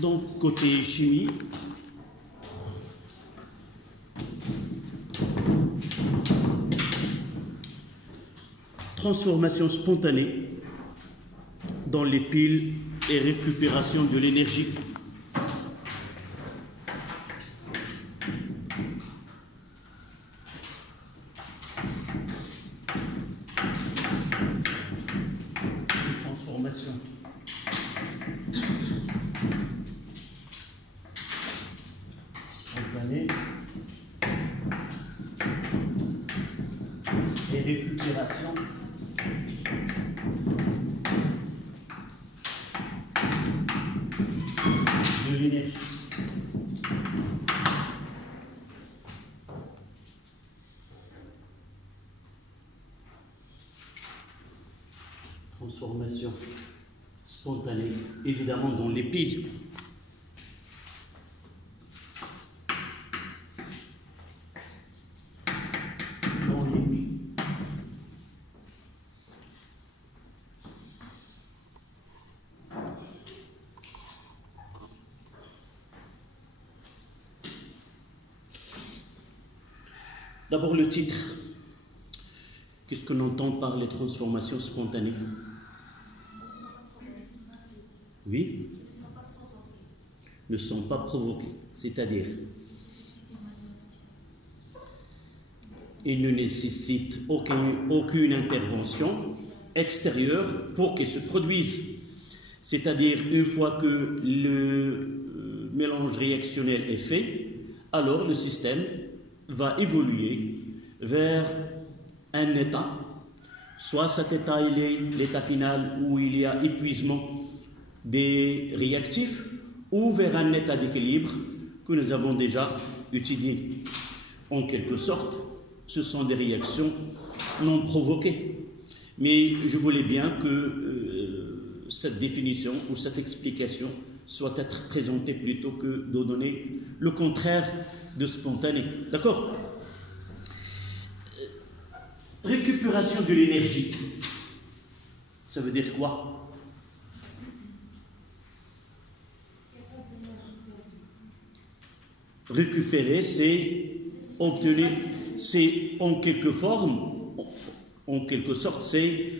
Donc, côté chimie, transformation spontanée dans les piles et récupération de l'énergie. Transformation spontanée et récupération de l'énergie. Transformation spontanée, évidemment dans les piles. Dans les piles. D'abord le titre. Qu'est-ce qu'on entend par les transformations spontanées? Oui, ne sont pas provoqués, c'est-à-dire ils ne nécessitent aucune intervention extérieure pour qu'ils se produisent. C'est-à-dire une fois que le mélange réactionnel est fait, alors le système va évoluer vers un état, soit cet état il est l'état final où il y a épuisement des réactifs, ou vers un état d'équilibre que nous avons déjà étudié. En quelque sorte, ce sont des réactions non provoquées. Mais je voulais bien que cette définition ou cette explication soit être présentée plutôt que de donner le contraire de spontané. D'accord? Récupération de l'énergie, ça veut dire quoi? Récupérer, c'est obtenir, c'est en quelque forme, en quelque sorte, c'est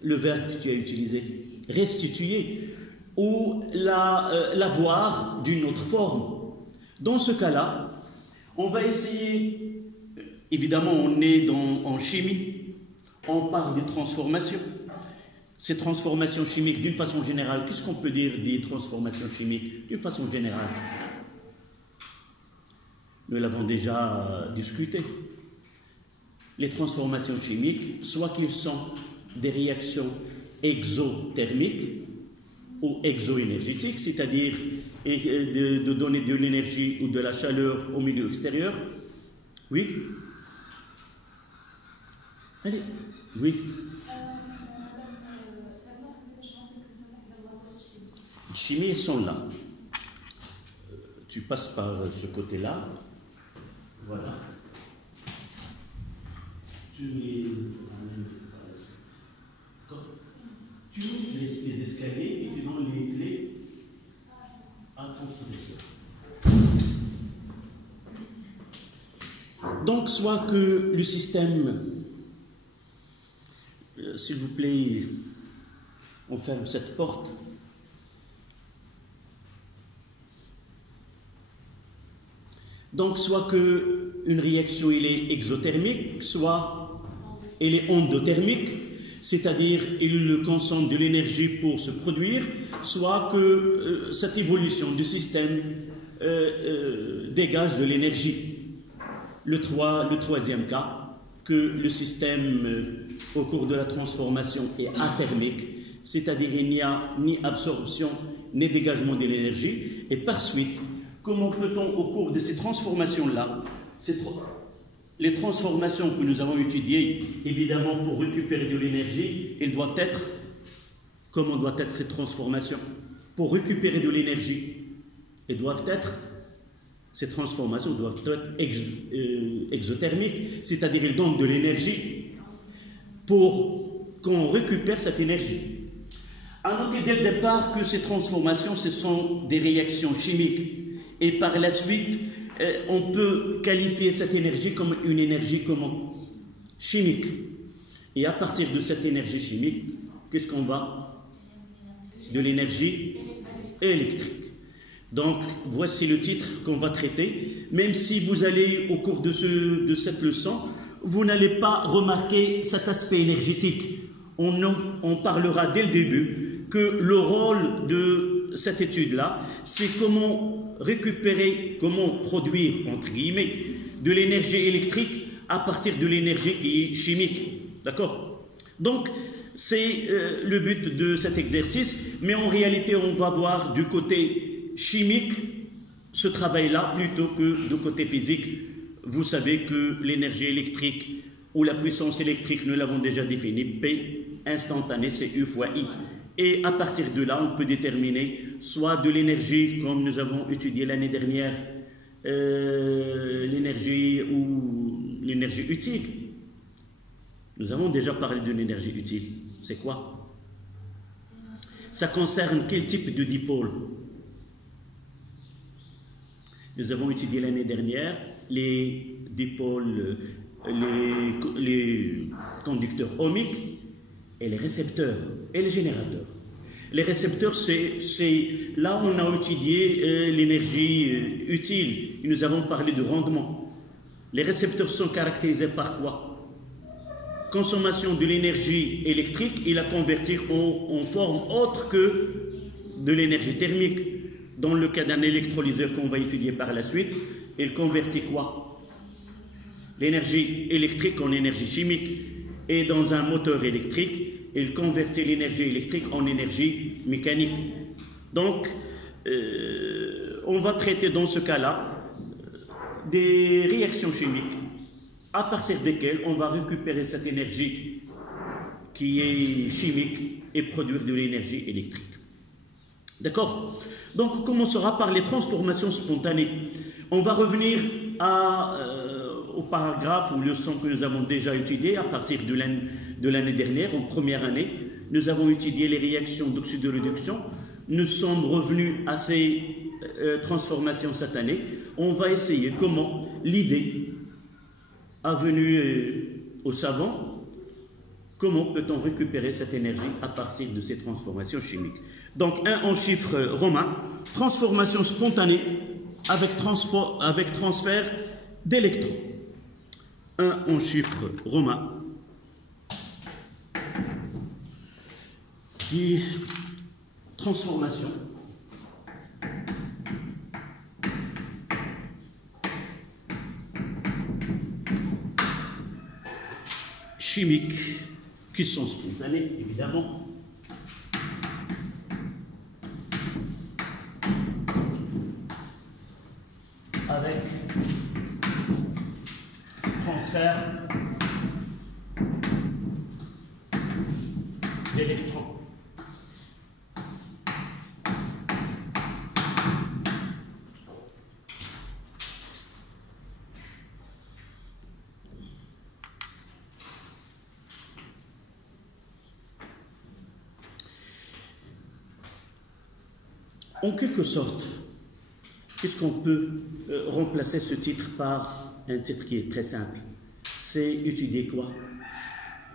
le verbe que tu as utilisé, restituer, ou l'avoir d'une autre forme. Dans ce cas-là, on va essayer, évidemment on est en chimie, on parle de transformation. Ces transformations chimiques, d'une façon générale, qu'est-ce qu'on peut dire des transformations chimiques d'une façon générale? Nous l'avons déjà discuté. Les transformations chimiques, soit qu'ils sont des réactions exothermiques ou exoénergétiques, c'est-à-dire de donner de l'énergie ou de la chaleur au milieu extérieur. Oui? Allez, oui. Les chimies sont là. Tu passes par ce côté-là. Voilà. Tu ouvres les escaliers et tu donnes les clés à ton professeur. Donc, soit que le système, s'il vous plaît, on ferme cette porte. Donc, soit qu'une réaction elle est exothermique, soit elle est endothermique, c'est-à-dire il consomme de l'énergie pour se produire, soit que cette évolution du système dégage de l'énergie. Le troisième cas, que le système au cours de la transformation est athermique, c'est-à-dire il n'y a ni absorption ni dégagement de l'énergie, et par suite, comment peut-on, au cours de ces transformations-là, les transformations que nous avons étudiées, évidemment, pour récupérer de l'énergie, elles doivent être, comment doivent être ces transformations? Pour récupérer de l'énergie, ces transformations doivent être exothermiques, c'est-à-dire elles donnent de l'énergie pour qu'on récupère cette énergie. À noter dès le départ que ces transformations, ce sont des réactions chimiques. Et par la suite, on peut qualifier cette énergie comme une énergie comment? Chimique. Et à partir de cette énergie chimique, qu'est-ce qu'on va? De l'énergie électrique. Donc, voici le titre qu'on va traiter. Même si vous allez, au cours de cette leçon, vous n'allez pas remarquer cet aspect énergétique. On parlera dès le début que le rôle de cette étude-là, c'est comment récupérer, comment produire, entre guillemets, de l'énergie électrique à partir de l'énergie qui est chimique. D'accord? Donc, c'est le but de cet exercice, mais en réalité, on va voir du côté chimique ce travail-là plutôt que du côté physique. Vous savez que l'énergie électrique ou la puissance électrique, nous l'avons déjà définie, P instantanée, c'est U fois I. Et à partir de là, on peut déterminer soit de l'énergie, comme nous avons étudié l'année dernière, l'énergie ou l'énergie utile. Nous avons déjà parlé de l'énergie utile. C'est quoi? Ça concerne quel type de dipôle? Nous avons étudié l'année dernière les dipôles, les conducteurs ohmiques et les récepteurs et les générateurs. Les récepteurs, c'est là où on a étudié l'énergie utile. Et nous avons parlé de rendement. Les récepteurs sont caractérisés par quoi? Consommation de l'énergie électrique et la convertir en forme autre que de l'énergie thermique. Dans le cas d'un électrolyseur qu'on va étudier par la suite, il convertit quoi? L'énergie électrique en énergie chimique. Et dans un moteur électrique, il convertit l'énergie électrique en énergie mécanique. Donc, on va traiter dans ce cas-là des réactions chimiques à partir desquelles on va récupérer cette énergie qui est chimique et produire de l'énergie électrique. D'accord? Donc, on commencera par les transformations spontanées. On va revenir au paragraphe ou leçon que nous avons déjà étudié à partir de l'année dernière, en première année. Nous avons étudié les réactions d'oxydoréduction. Nous sommes revenus à ces transformations cette année. On va essayer comment l'idée a venu aux savants, comment peut-on récupérer cette énergie à partir de ces transformations chimiques. Donc, en chiffres romains, transformation spontanée avec transfert d'électrons. En chiffres romains, qui transformation chimiques qui sont spontanées, évidemment. Avec transfert d'électrons. En quelque sorte, qu'est-ce qu'on peut remplacer ce titre par un titre qui est très simple? C'est étudier quoi?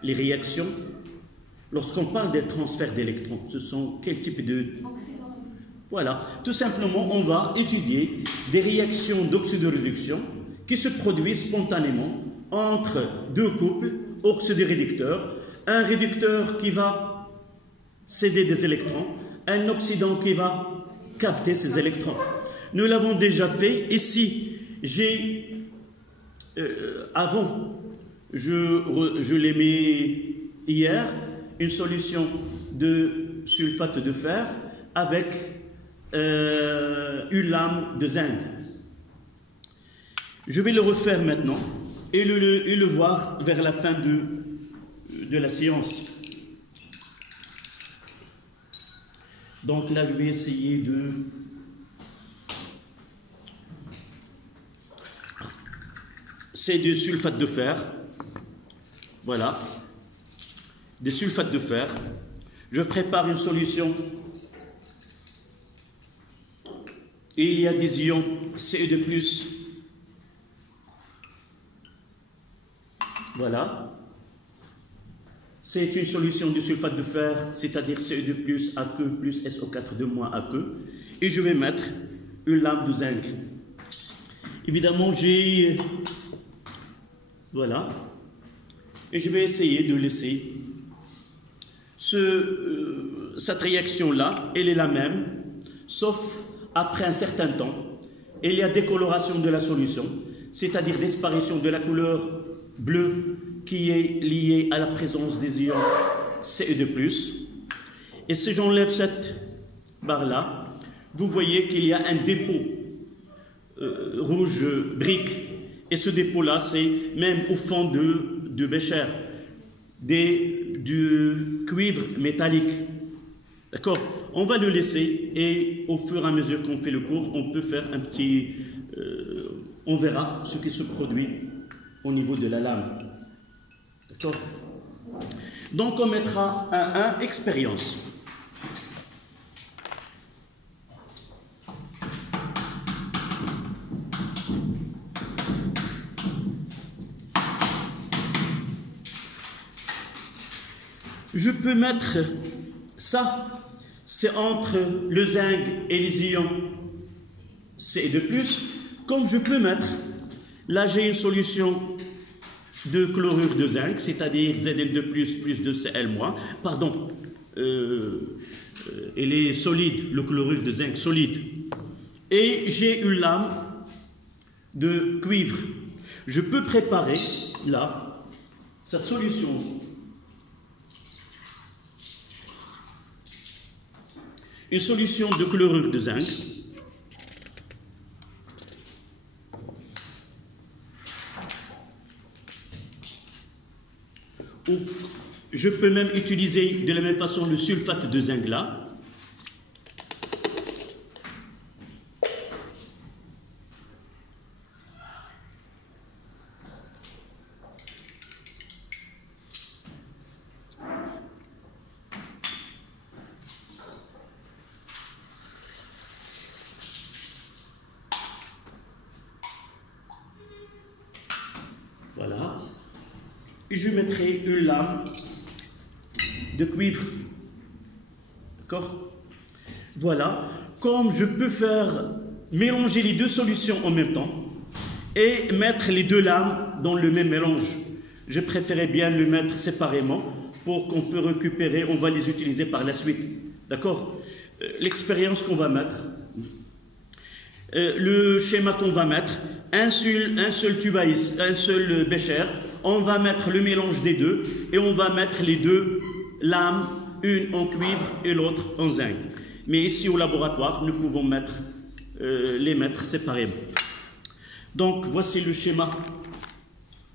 Les réactions. Lorsqu'on parle des transferts d'électrons, ce sont quel type de... Voilà, tout simplement, on va étudier des réactions d'oxydoréduction qui se produisent spontanément entre deux couples oxydoréducteurs, un réducteur qui va céder des électrons, un oxydant qui va capter ces électrons. Nous l'avons déjà fait. Ici, j'ai... avant, je l'ai mis hier, une solution de sulfate de fer avec une lame de zinc. Je vais le refaire maintenant et le voir vers la fin de la séance. Donc là, je vais essayer de... C'est du sulfate de fer. Voilà. Des sulfates de fer. Je prépare une solution. Il y a des ions Ce2+. Voilà. C'est une solution du sulfate de fer, c'est-à-dire Ce2+, Aq plus SO4 de moins Aq. Et je vais mettre une lame de zinc. Évidemment, j'ai... Voilà. Et je vais essayer de laisser cette réaction-là, elle est la même, sauf après un certain temps, il y a décoloration de la solution, c'est-à-dire disparition de la couleur bleue qui est liée à la présence des ions Ce2+. Et si j'enlève cette barre-là, vous voyez qu'il y a un dépôt rouge brique. Et ce dépôt-là, c'est même au fond de bécher, du cuivre métallique. D'accord? On va le laisser et au fur et à mesure qu'on fait le cours, on peut faire un petit... on verra ce qui se produit au niveau de la lame. D'accord? Donc on mettra un expérience. Je peux mettre ça, c'est entre le zinc et les ions Ce2+, comme je peux mettre, là j'ai une solution de chlorure de zinc, c'est-à-dire Zn2+, plus 2Cl-, pardon, elle est solide, le chlorure de zinc solide, et j'ai une lame de cuivre. Je peux préparer, là, cette solution. Une solution de chlorure de zinc. Ou je peux même utiliser de la même façon le sulfate de zinc là. Voilà. Et je mettrai une lame de cuivre. D'accord? Voilà. Comme je peux faire mélanger les deux solutions en même temps et mettre les deux lames dans le même mélange. Je préférais bien le mettre séparément pour qu'on peut récupérer, on va les utiliser par la suite. D'accord? L'expérience qu'on va mettre, le schéma qu'on va mettre, un seul tube à ice, un seul bécher, on va mettre le mélange des deux et on va mettre les deux lames, une en cuivre et l'autre en zinc. Mais ici au laboratoire, nous pouvons les mettre séparément. Donc voici le schéma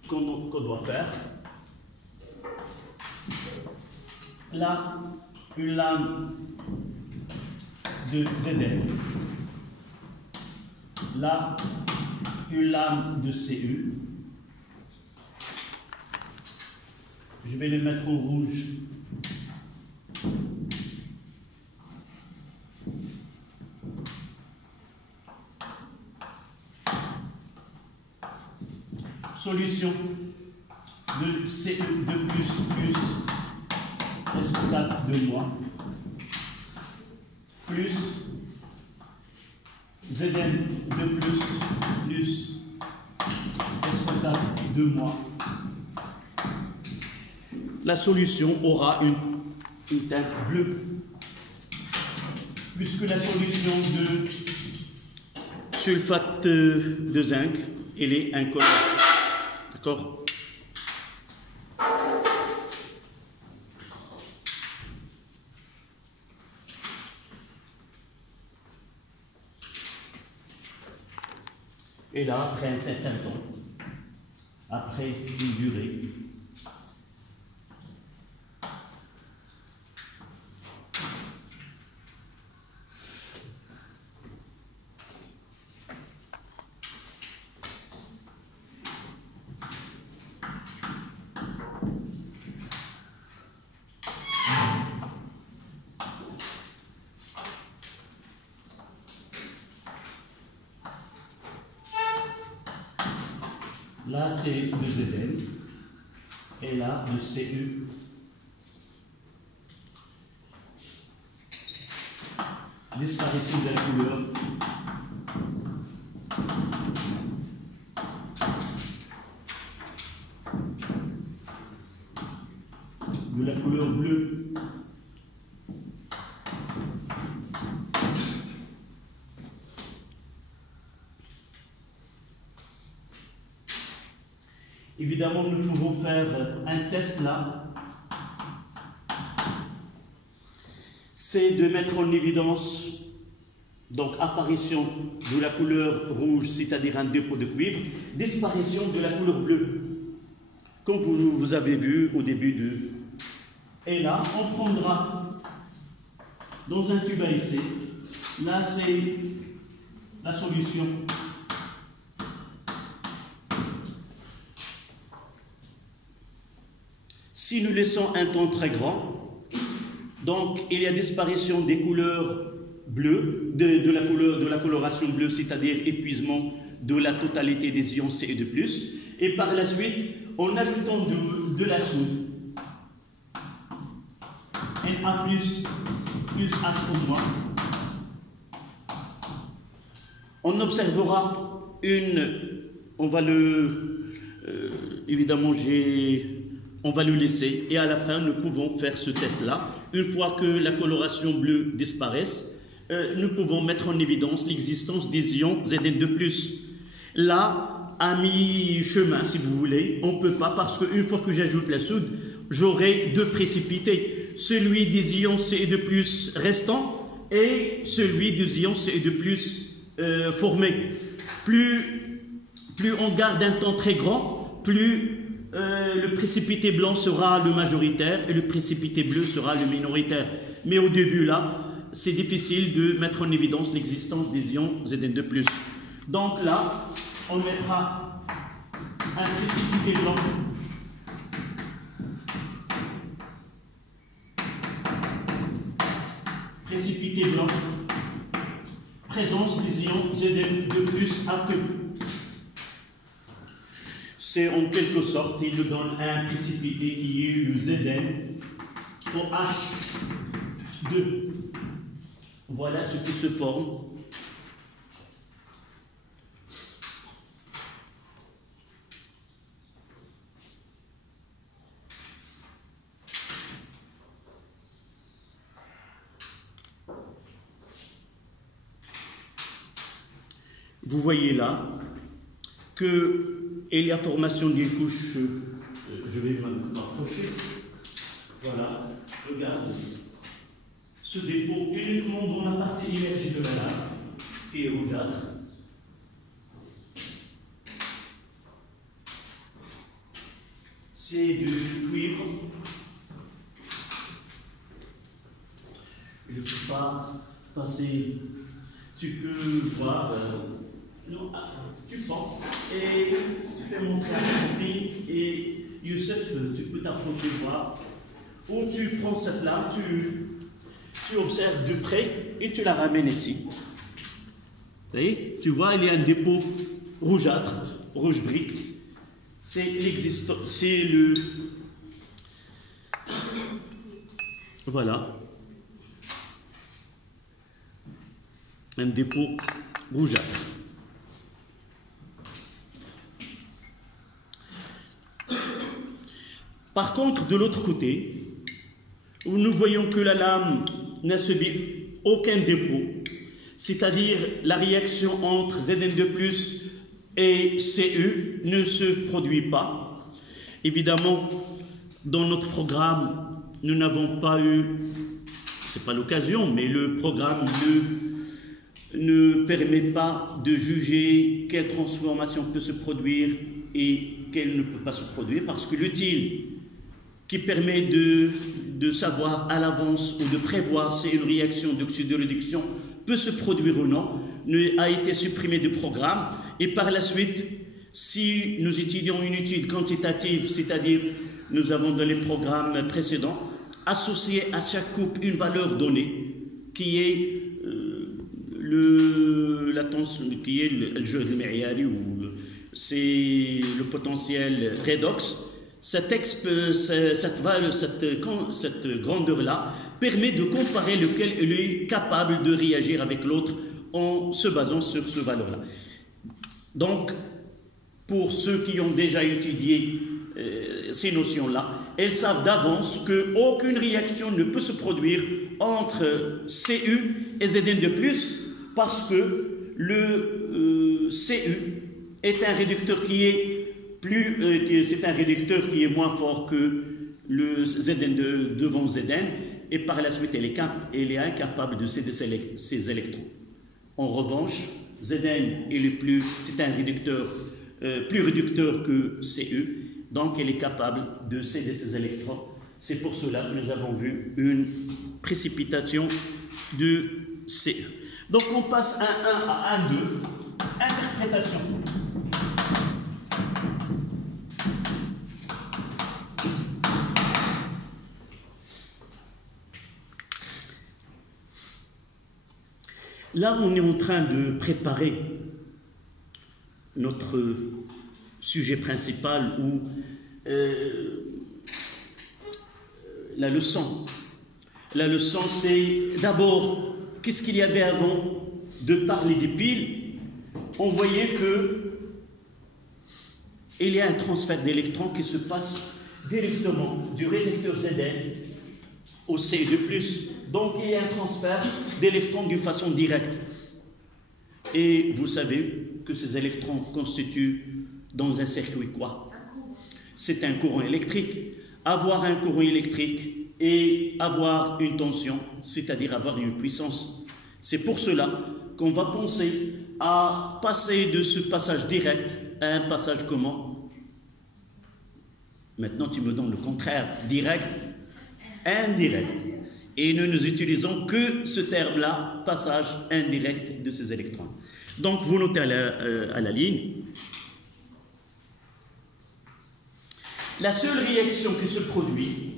qu'on doit faire. Là, une lame de Zn. Là, une lame de Cu. Je vais le mettre en rouge. Solution de Ce2+, plus SO4 de moins, plus Zn2+, plus SO4 de moins. La solution aura une teinte bleue, puisque la solution de sulfate de zinc, elle est incolore. D'accord? Et là, après un certain temps, après une durée, Là, c'est le Zn. Et là, le Cu. Disparition de la couleur. De la couleur bleue. Évidemment, nous pouvons faire un test là. C'est de mettre en évidence, donc, apparition de la couleur rouge, c'est-à-dire un dépôt de cuivre, disparition de la couleur bleue, comme vous avez vu au début de... Et là, on prendra dans un tube à essai, là c'est la solution. Si nous laissons un temps très grand, donc il y a disparition des couleurs bleues, de la coloration bleue, c'est-à-dire épuisement de la totalité des ions Ce2+, et par la suite, en ajoutant de la soude, Na plus HO-, on observera on va évidemment on va le laisser et à la fin nous pouvons faire ce test là. Une fois que la coloration bleue disparaisse, nous pouvons mettre en évidence l'existence des ions Zn2+. Là, à mi-chemin si vous voulez, on ne peut pas parce qu'une fois que j'ajoute la soude, j'aurai deux précipités. Celui des ions Ce2+ restants et celui des ions Ce2+ formés. Plus on garde un temps très grand, plus le précipité blanc sera le majoritaire et le précipité bleu sera le minoritaire. Mais au début, là, c'est difficile de mettre en évidence l'existence des ions Zn2+. Donc là, on mettra un précipité blanc. Précipité blanc, présence des ions Zn2+ aqueux. C'est en quelque sorte, il nous donne un précipité qui est le Zn au H2. Voilà ce qui se forme. Vous voyez là qu'il y a formation d'une couche, je vais m'approcher, voilà, regardez, ce dépôt uniquement dans la partie émergée de la lame, qui est rougeâtre. C'est du cuivre. Je ne peux pas passer, tu peux voir... non, tu prends et tu fais montrer à ton pays et Youssef, tu peux t'approcher voir. Ou tu prends cette lame, tu observes de près et tu la ramènes ici. Vous voyez, tu vois, il y a un dépôt rougeâtre, rouge brique. C'est l'existant, c'est le... Voilà. Un dépôt rougeâtre. Par contre, de l'autre côté, nous voyons que la lame n'a subi aucun dépôt, c'est-à-dire la réaction entre Zn2+ et Cu ne se produit pas. Évidemment, dans notre programme, nous n'avons pas eu, c'est pas l'occasion, mais le programme ne permet pas de juger quelle transformation peut se produire et quelle ne peut pas se produire, parce que l'utile qui permet de savoir à l'avance ou de prévoir si une réaction d'oxydoréduction peut se produire ou non, a été supprimé du programme. Et par la suite, si nous étudions une étude quantitative, c'est-à-dire nous avons dans les programmes précédents, associé à chaque coupe une valeur donnée, qui est le jeu de Méiari ou c'est le potentiel redox. Cette grandeur-là permet de comparer lequel il est capable de réagir avec l'autre en se basant sur ce valeur-là. Donc, pour ceux qui ont déjà étudié ces notions-là, elles savent d'avance qu'aucune réaction ne peut se produire entre Cu et Zn de plus, parce que le Cu est un réducteur qui est moins fort que le Zn devant Zn, et par la suite, elle est incapable de céder ses électrons. En revanche, Zn c'est un réducteur plus réducteur que Cu, donc elle est capable de céder ses électrons. C'est pour cela que nous avons vu une précipitation de Cu. Donc on passe à 1, 2, interprétation. Là, on est en train de préparer notre sujet principal, ou la leçon. La leçon, c'est d'abord, qu'est-ce qu'il y avait avant de parler des piles? On voyait qu'il y a un transfert d'électrons qui se passe directement du réducteur Zn au Cu2+. Donc, il y a un transfert d'électrons d'une façon directe. Et vous savez que ces électrons constituent dans un circuit quoi? C'est un courant électrique. Avoir un courant électrique et avoir une tension, c'est-à-dire avoir une puissance. C'est pour cela qu'on va penser à passer de ce passage direct à un passage comment? Maintenant, tu me donnes le contraire. Direct, indirect. Et nous utilisons que ce terme-là, passage indirect de ces électrons. Donc, vous notez à la ligne. La seule réaction qui se produit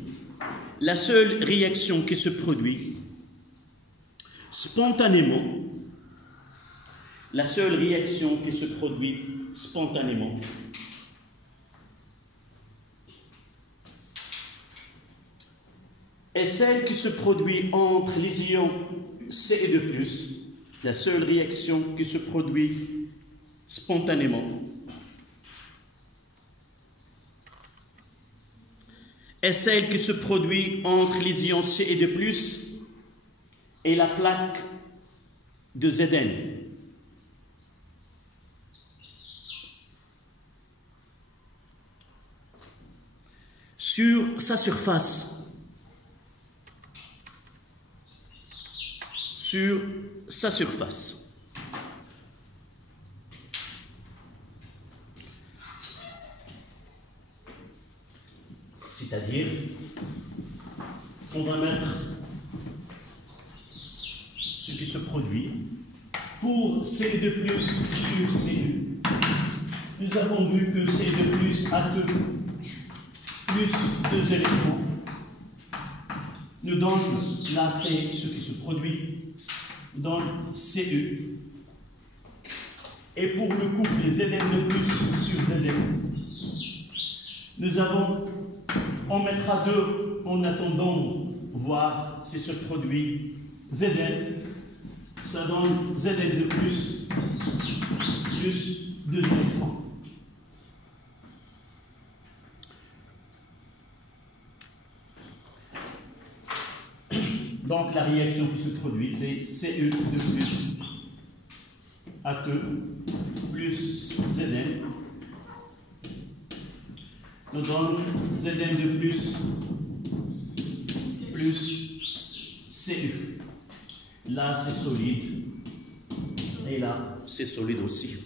spontanément, est celle qui se produit entre les ions Ce2+, la seule réaction qui se produit spontanément, est celle qui se produit entre les ions Ce2+, et la plaque de Zn. Sur sa surface, c'est-à-dire qu'on va mettre ce qui se produit pour C2+ sur Cu. Nous avons vu que C2+ a que plus 2 électrons. Nous donne, là c'est ce qui se produit, dans Cu. Et pour le couple Zn2+ sur Zn, nous avons, on mettra 2 en attendant voir si se produit Zn. Ça donne Zn2+ plus 2 électrons. Donc la réaction qui se produit, c'est Cu2+ à que plus Zn nous donne Zn2+ plus Cu. Là c'est solide et là c'est solide aussi.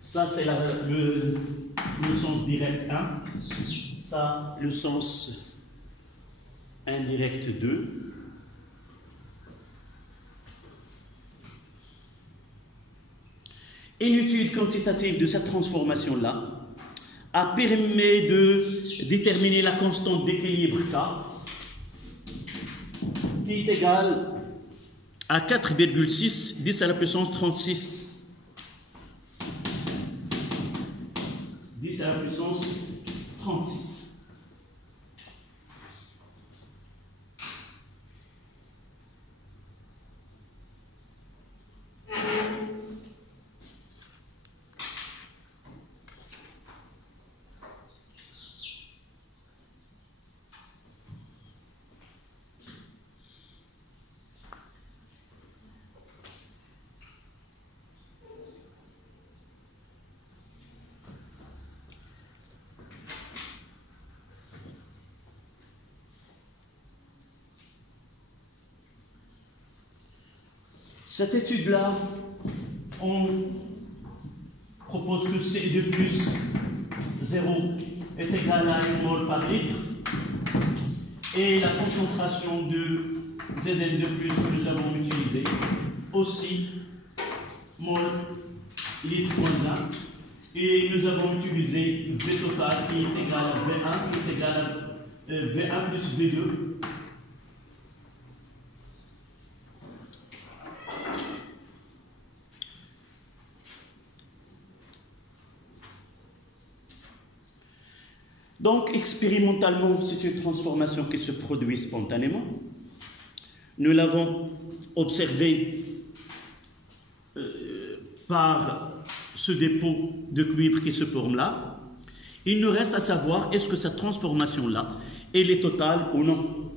Ça c'est le sens direct 1, ça le sens indirect 2. Une étude quantitative de cette transformation-là a permis de déterminer la constante d'équilibre K, qui est égale à 4,6, 10 à la puissance 36. 10 à la puissance 36. Cette étude-là, on propose que CE2 plus 0 est égal à 1 mol par litre et la concentration de Zn2 plus que nous avons utilisé aussi mol litre moins 1 et nous avons utilisé V total qui est égal à V1 qui est égal à V1 plus V2. Donc, expérimentalement, c'est une transformation qui se produit spontanément. Nous l'avons observé par ce dépôt de cuivre qui se forme là. Il nous reste à savoir est-ce que cette transformation-là, elle est totale ou non.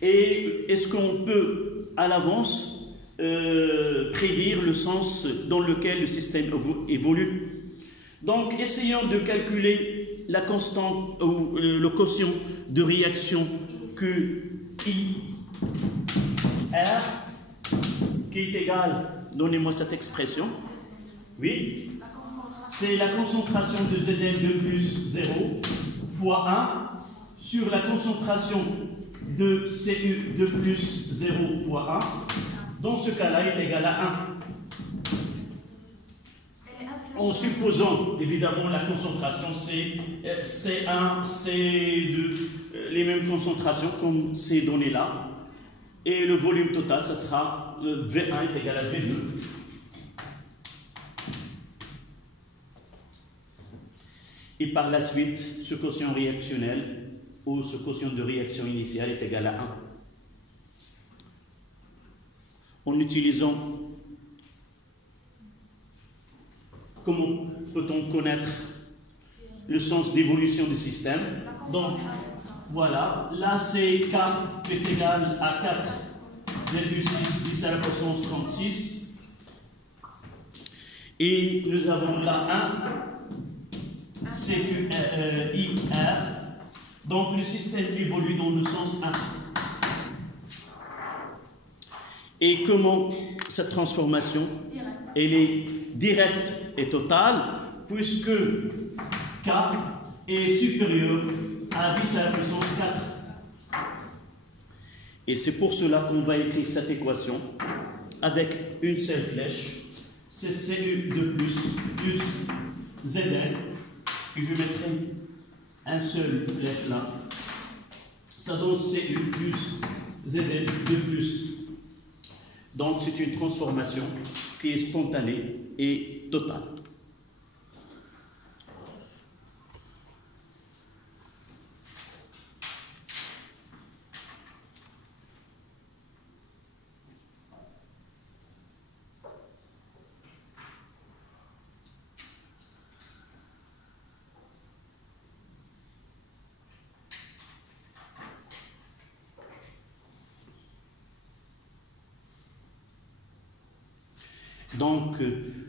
Et est-ce qu'on peut, à l'avance, prédire le sens dans lequel le système évolue. Donc, essayons de calculer la constante ou le quotient de réaction que IR qui est égal, donnez-moi cette expression, oui, c'est la concentration de Zn2 plus 0 fois 1 sur la concentration de Cu2 plus 0 fois 1, dans ce cas-là est égal à 1. En supposant évidemment la concentration c'est C1, C2, les mêmes concentrations comme ces données-là, et le volume total, ça sera V1 est égal à V2. Et par la suite, ce quotient réactionnel ou ce quotient de réaction initiale est égal à 1. En utilisant, comment peut-on connaître le sens d'évolution du système? Donc, voilà, là c'est K est égal à 4,6 10 à la puissance 36. Et nous avons là 1, CQIR. Donc le système évolue dans le sens 1. Et comment cette transformation? Elle est directe et totale, puisque K est supérieur à 10 à la puissance 4. Et c'est pour cela qu'on va écrire cette équation avec une seule flèche, c'est Cu2 plus Zn, et je mettrai un seul flèche là, ça donne Cu plus Zn2 plus. Donc c'est une transformation qui est spontanée et totale. Donc,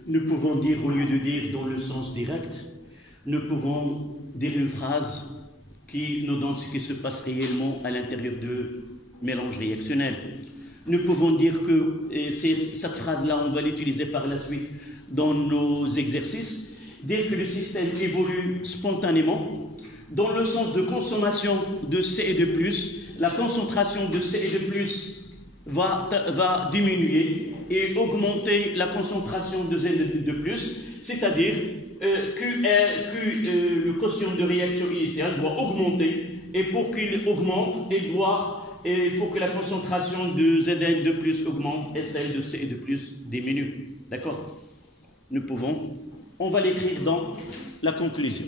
nous pouvons dire, au lieu de dire dans le sens direct, nous pouvons dire une phrase qui nous donne ce qui se passe réellement à l'intérieur de mélange réactionnel. Nous pouvons dire que, et cette phrase-là, on va l'utiliser par la suite dans nos exercices, dire que le système évolue spontanément dans le sens de consommation de Ce2+, la concentration de Ce2+, va diminuer et augmenter la concentration de Zn2+, c'est-à-dire que le quotient de réaction initiale doit augmenter et pour qu'il augmente, il faut que la concentration de Zn de plus augmente et celle de C de plus diminue. D'accord? On va l'écrire dans la conclusion.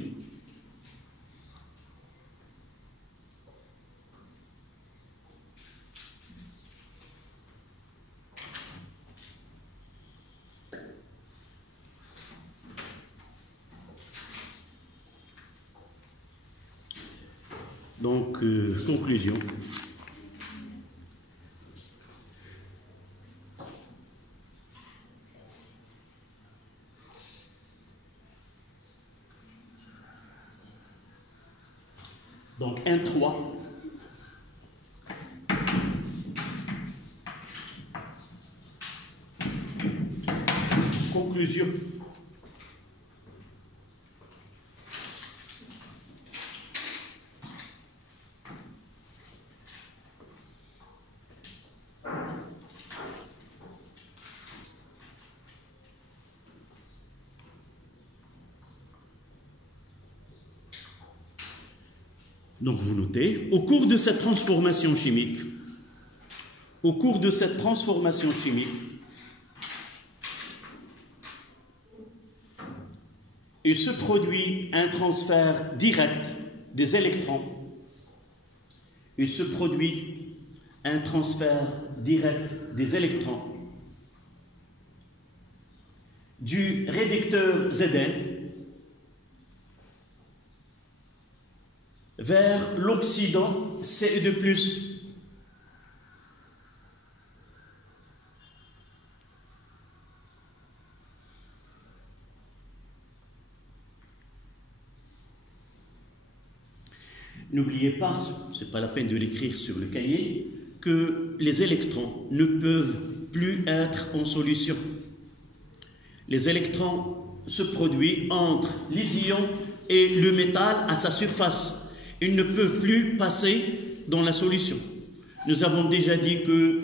Donc, conclusion. Donc, 1,3. Conclusion. Donc vous notez, au cours de cette transformation chimique, il se produit un transfert direct des électrons. Du réducteur Zn vers l'oxydant Ce2+. N'oubliez pas, ce n'est pas la peine de l'écrire sur le cahier, que les électrons ne peuvent plus être en solution. Les électrons se produisent entre les ions et le métal à sa surface. Ils ne peuvent plus passer dans la solution. Nous avons déjà dit que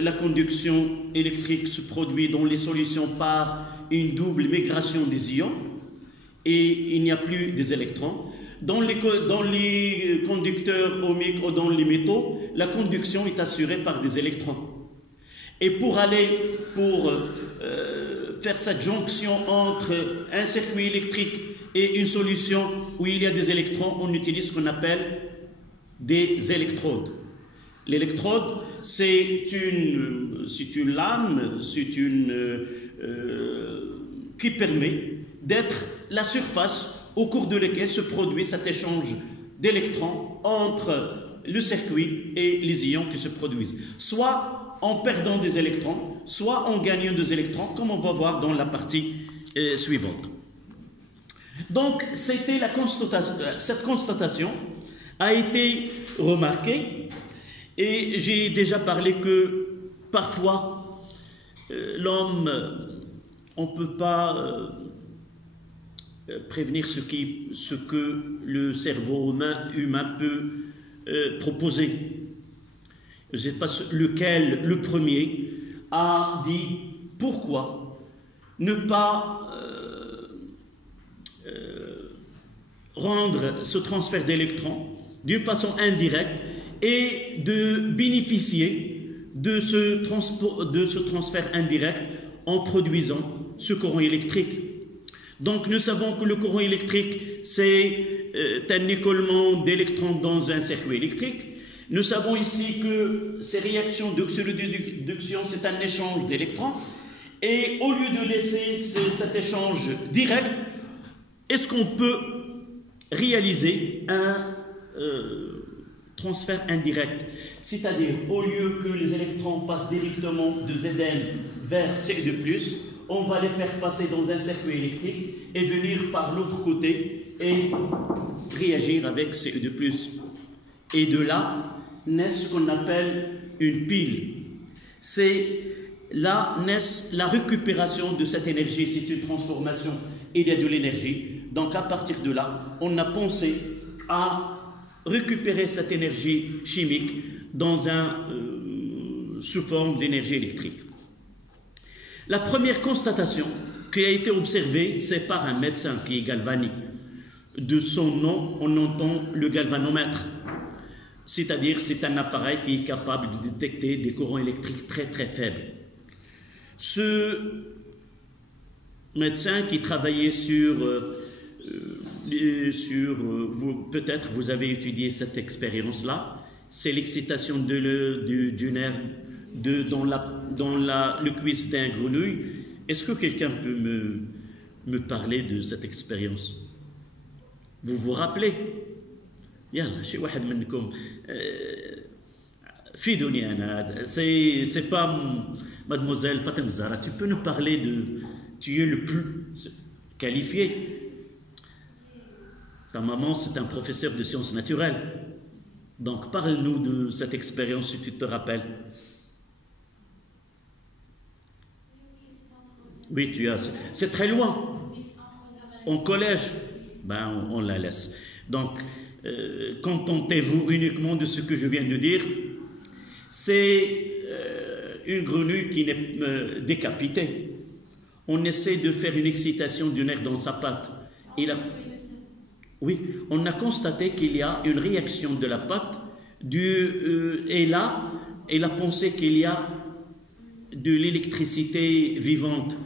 la conduction électrique se produit dans les solutions par une double migration des ions et il n'y a plus des électrons. Dans les conducteurs ohmiques ou dans les métaux, la conduction est assurée par des électrons. Et pour faire cette jonction entre un circuit électrique et une solution où il y a des électrons, on utilise ce qu'on appelle des électrodes. L'électrode, c'est une lame qui permet d'être la surface au cours de laquelle se produit cet échange d'électrons entre le circuit et les ions qui se produisent. Soit en perdant des électrons, soit en gagnant des électrons, comme on va voir dans la partie suivante. Donc, cette constatation a été remarquée et j'ai déjà parlé que parfois l'homme, on ne peut pas prévenir ce que le cerveau humain peut proposer. Je ne sais pas lequel, le premier, a dit pourquoi ne pas rendre ce transfert d'électrons d'une façon indirecte et de bénéficier de ce transfert indirect en produisant ce courant électrique. Donc nous savons que le courant électrique, c'est un écoulement d'électrons dans un circuit électrique. Nous savons ici que ces réactions d'oxydation, c'est un échange d'électrons. Et au lieu de laisser cet échange direct, est-ce qu'on peut réaliser un transfert indirect? C'est-à-dire, au lieu que les électrons passent directement de Zn vers Ce2+, on va les faire passer dans un circuit électrique et venir par l'autre côté et réagir avec Ce2+. Et de là naît ce qu'on appelle une pile. C'est là naît la récupération de cette énergie. C'est une transformation, il y a de l'énergie. Donc à partir de là, on a pensé à récupérer cette énergie chimique sous forme d'énergie électrique. La première constatation qui a été observée, c'est par un médecin qui est Galvani. De son nom, on entend le galvanomètre. c'est-à-dire c'est un appareil qui est capable de détecter des courants électriques très très faibles. Ce médecin qui travaillait peut-être vous avez étudié cette expérience-là, c'est l'excitation du nerf dans le cuisse d'un grenouille. Est-ce que quelqu'un peut me parler de cette expérience? Vous vous rappelez? Yalla, chez واحد منكم فيدوني أنا. C'est pas mademoiselle Fatem Zahra. Tu peux nous parler tu es le plus qualifié. Ta maman, c'est un professeur de sciences naturelles. Donc, parle-nous de cette expérience si tu te rappelles. Oui, c'est très loin. En collège, ben, on la laisse. Donc, contentez-vous uniquement de ce que je viens de dire. C'est une grenouille qui est décapitée. On essaie de faire une excitation du nerf dans sa patte. Oui, on a constaté qu'il y a une réaction de la patte et là, elle a pensé qu'il y a de l'électricité vivante.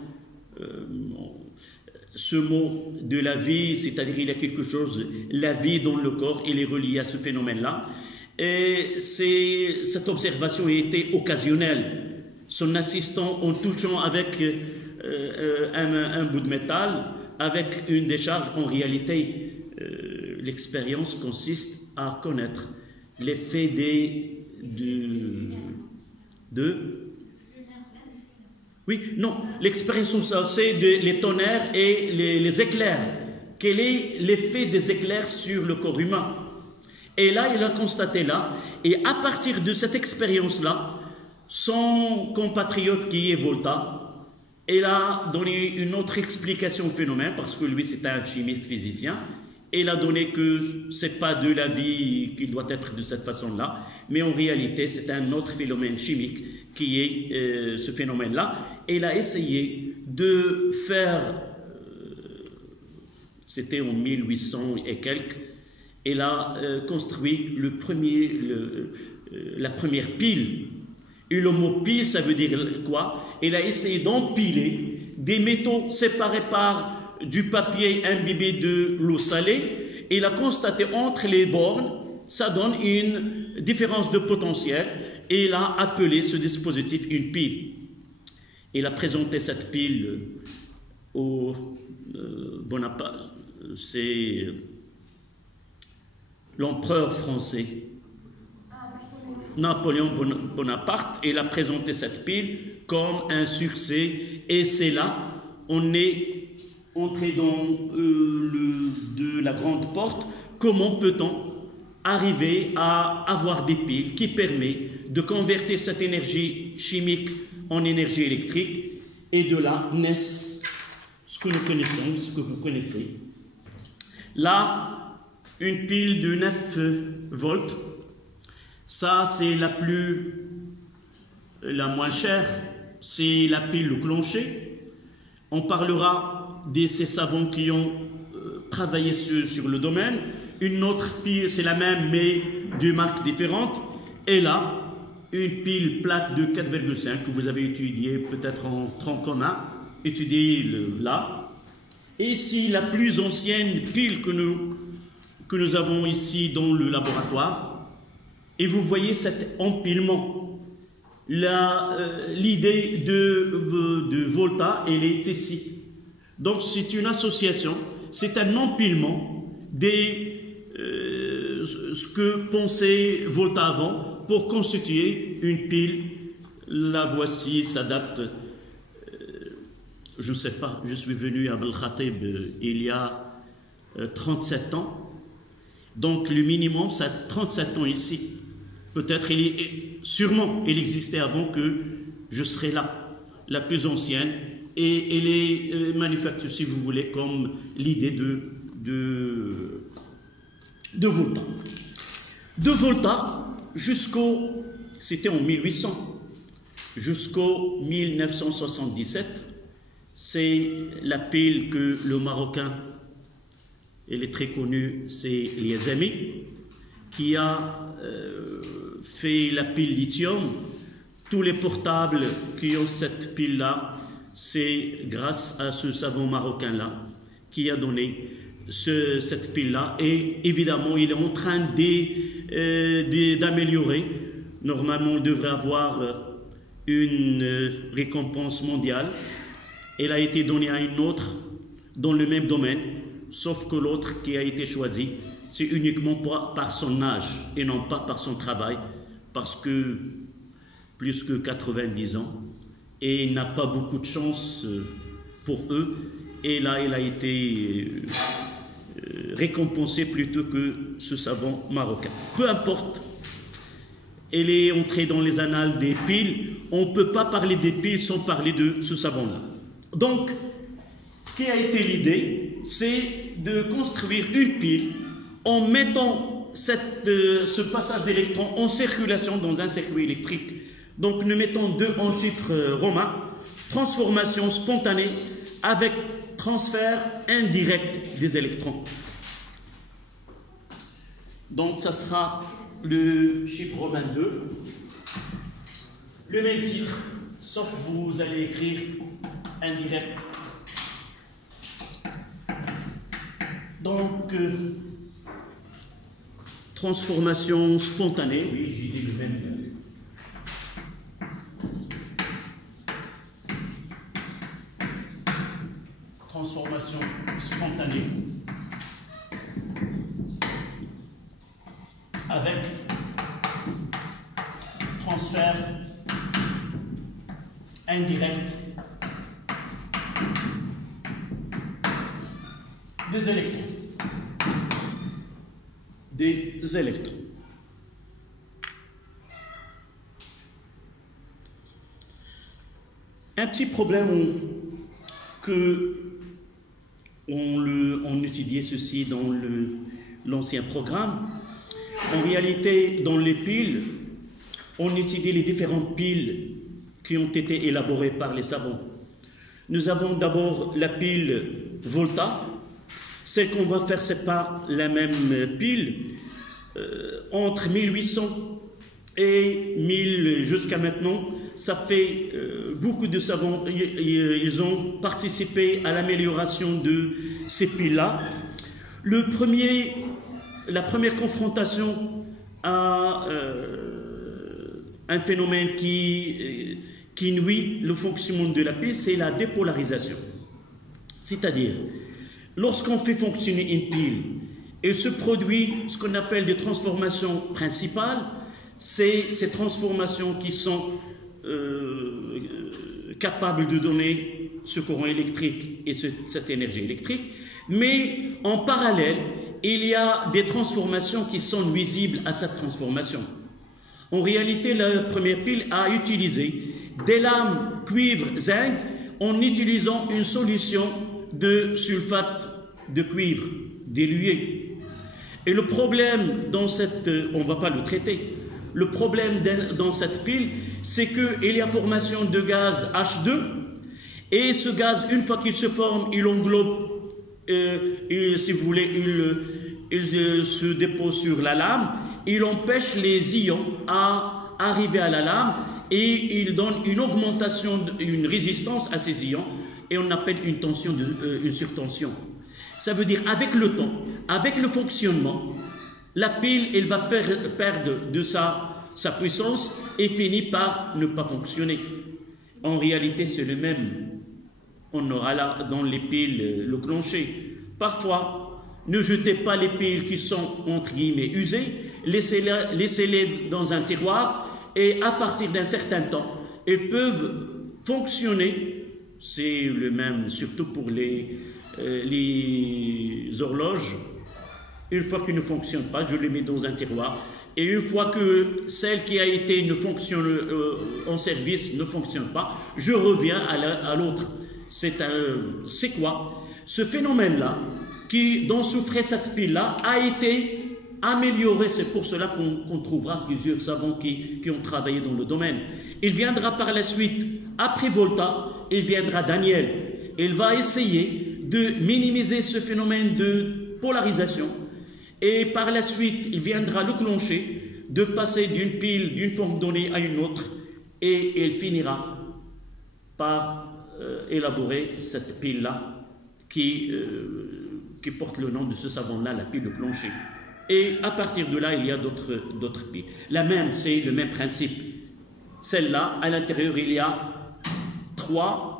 Ce mot de la vie, c'est-à-dire il y a quelque chose, la vie dans le corps, elle est reliée à ce phénomène-là. Et cette observation a été occasionnelle. Son assistant, en touchant avec un bout de métal, avec une décharge, en réalité, l'expérience consiste à connaître l'effet Oui, non, l'expérience, c'est les tonnerres et les éclairs. Quel est l'effet des éclairs sur le corps humain? Et là, il a constaté là, et à partir de cette expérience-là, son compatriote qui est Volta, il a donné une autre explication au phénomène, parce que lui, c'est un chimiste physicien. Il a donné que ce n'est pas de la vie qui doit être de cette façon-là, mais en réalité, c'est un autre phénomène chimique qui est ce phénomène-là. Il a essayé de faire, c'était en 1800 et quelques, il a construit la première pile. Et le mot pile, ça veut dire quoi? Il a essayé d'empiler des métaux séparés par du papier imbibé de l'eau salée. Il a constaté entre les bornes, ça donne une différence de potentiel. Et il a appelé ce dispositif une pile. Il a présenté cette pile au Bonaparte. C'est l'empereur français Napoléon Bonaparte. Il a présenté cette pile comme un succès. Et c'est là, on est entré dans de la grande porte. Comment peut-on arriver à avoir des piles qui permettent de convertir cette énergie chimique en énergie électrique? Et de là naissent ce que nous connaissons, ce que vous connaissez. Là, une pile de 9 volts, ça c'est la moins chère, c'est la pile au clocher. On parlera de ces savants qui ont travaillé sur le domaine. Une autre pile, c'est la même, mais de marques différentes. Et là, une pile plate de 4,5 que vous avez étudiée peut-être en tronc commun, étudiée là. Et ici, la plus ancienne pile que nous avons ici dans le laboratoire. Et vous voyez cet empilement. L'idée de Volta, elle est ici. Donc, c'est une association, c'est un empilement ce que pensait Volta avant pour constituer une pile. La voici, ça date, je ne sais pas, je suis venu à Belkhateb il y a 37 ans. Donc le minimum, ça a 37 ans ici. Peut-être, sûrement, il existait avant que je serais là, la plus ancienne. Et elle est manufacturée, si vous voulez, comme l'idée de Volta. De Volta c'était en 1800, jusqu'au 1977, c'est la pile que le Marocain, elle est très connue, c'est Liazami, qui a fait la pile lithium. Tous les portables qui ont cette pile-là, c'est grâce à ce savant marocain-là qui a donné cette pile-là. Et évidemment, il est en train d'améliorer. Normalement, il devrait avoir une récompense mondiale. Elle a été donnée à une autre dans le même domaine, sauf que l'autre qui a été choisi, c'est uniquement par son âge et non pas par son travail, parce que plus que 90 ans, et il n'a pas beaucoup de chance pour eux, et là il a été récompensé plutôt que ce savant marocain. Peu importe, elle est entrée dans les annales des piles, on ne peut pas parler des piles sans parler de ce savant-là. Donc, quelle a été l'idée? C'est de construire une pile en mettant ce passage d'électrons en circulation dans un circuit électrique. Donc nous mettons 2 en chiffres romains, transformation spontanée avec transfert indirect des électrons. Donc ça sera le chiffre romain 2, le même titre, sauf vous allez écrire indirect. Donc, transformation spontanée, oui, j'ai dit le même. Transformation spontanée avec transfert indirect des électrons. Un petit problème que on étudiait ceci dans l'ancien programme. En réalité, dans les piles, on étudiait les différentes piles qui ont été élaborées par les savants. Nous avons d'abord la pile Volta. Celle qu'on va faire, c'est pas la même pile. Entre 1800 et 1000 jusqu'à maintenant, ça fait beaucoup de savants, ils ont participé à l'amélioration de ces piles-là. La première confrontation à un phénomène qui nuit le fonctionnement de la pile, c'est la dépolarisation. C'est-à-dire, lorsqu'on fait fonctionner une pile, il se produit ce qu'on appelle des transformations principales. C'est ces transformations qui sont capables de donner ce courant électrique et cette énergie électrique. Mais en parallèle, il y a des transformations qui sont nuisibles à cette transformation. En réalité, la première pile a utilisé des lames cuivre-zinc en utilisant une solution de sulfate de cuivre dilué. Et le problème dans on ne va pas le traiter, le problème dans cette pile, c'est qu'il y a formation de gaz H2, et ce gaz, une fois qu'il se forme, il englobe, si vous voulez, il se dépose sur la lame, il empêche les ions à arriver à la lame, et il donne une augmentation, une résistance à ces ions, et on appelle une tension, une surtension. Ça veut dire, avec le temps, avec le fonctionnement, la pile, elle va perdre de sa puissance et finit par ne pas fonctionner. En réalité, c'est le même. On aura là dans les piles le clocher. Parfois, ne jetez pas les piles qui sont entre guillemets usées, laissez-les dans un tiroir et à partir d'un certain temps, elles peuvent fonctionner. C'est le même, surtout pour les horloges. Une fois qu'ils ne fonctionnent pas, je les mets dans un tiroir. Et une fois que celle qui a été en service ne fonctionne pas, je reviens à l'autre. C'est quoi? Ce phénomène-là, dont souffrait cette pile-là, a été amélioré. C'est pour cela qu'on trouvera plusieurs savants qui ont travaillé dans le domaine. Il viendra par la suite, après Volta, il viendra Daniel. Il va essayer de minimiser ce phénomène de polarisation. Et par la suite, il viendra le clocher. de passer d'une pile, d'une forme donnée à une autre, et elle finira par élaborer cette pile-là qui porte le nom de ce savant-là, la pile de plancher. Et à partir de là, il y a d'autres piles. La même, c'est le même principe. Celle-là, à l'intérieur, il y a 3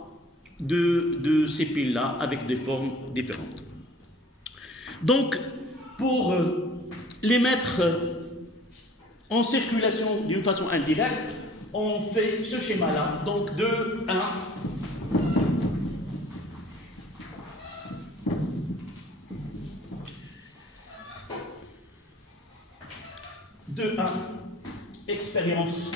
de ces piles-là avec des formes différentes. Donc, pour les mettre en circulation d'une façon indirecte, on fait ce schéma-là. Donc, 2, 1. 2, 1, expérience.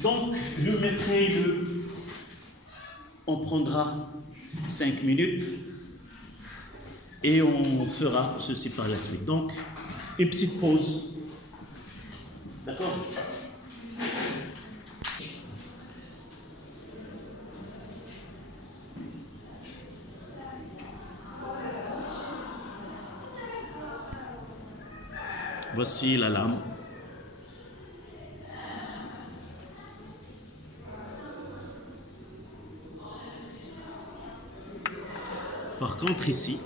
Donc, je mettrai on prendra 5 minutes et on fera ceci par la suite. Donc, une petite pause. D'accord ? Voici la lame. Par contre ici,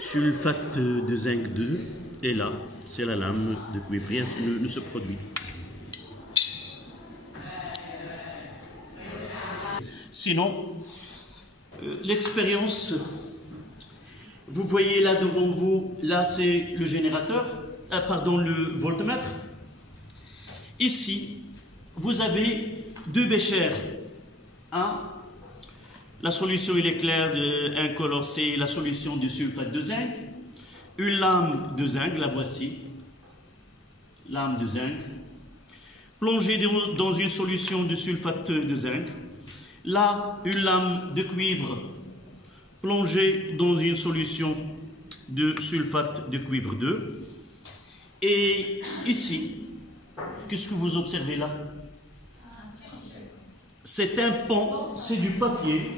sulfate de zinc 2, et là, c'est la lame de cuivre. Rien ne se produit. Sinon, l'expérience, vous voyez là devant vous, là c'est le générateur, le voltmètre. Ici, vous avez 2 béchers. La solution il est claire, incolore, c'est la solution du sulfate de zinc. Une lame de zinc, la voici. Lame de zinc. Plongée dans une solution de sulfate de zinc. Là, une lame de cuivre plongée dans une solution de sulfate de cuivre 2. Et ici, qu'est-ce que vous observez là? C'est un pan, c'est du papier.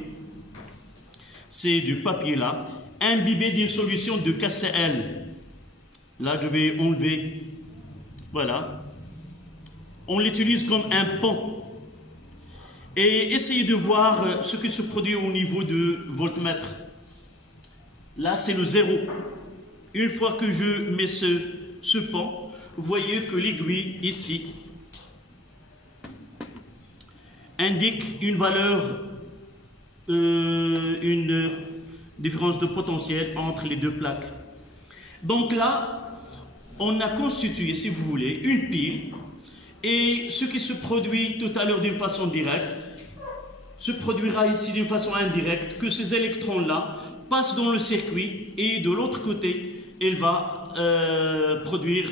C'est du papier là, imbibé d'une solution de KCl. Là, je vais enlever. Voilà. On l'utilise comme un pan. Et essayez de voir ce qui se produit au niveau de voltmètre. Là, c'est le 0. Une fois que je mets ce pan, vous voyez que l'aiguille ici indique une valeur, une différence de potentiel entre les 2 plaques. Donc là, on a constitué, si vous voulez, une pile, et ce qui se produit tout à l'heure d'une façon directe se produira ici d'une façon indirecte, que ces électrons-là passent dans le circuit, et de l'autre côté, il va produire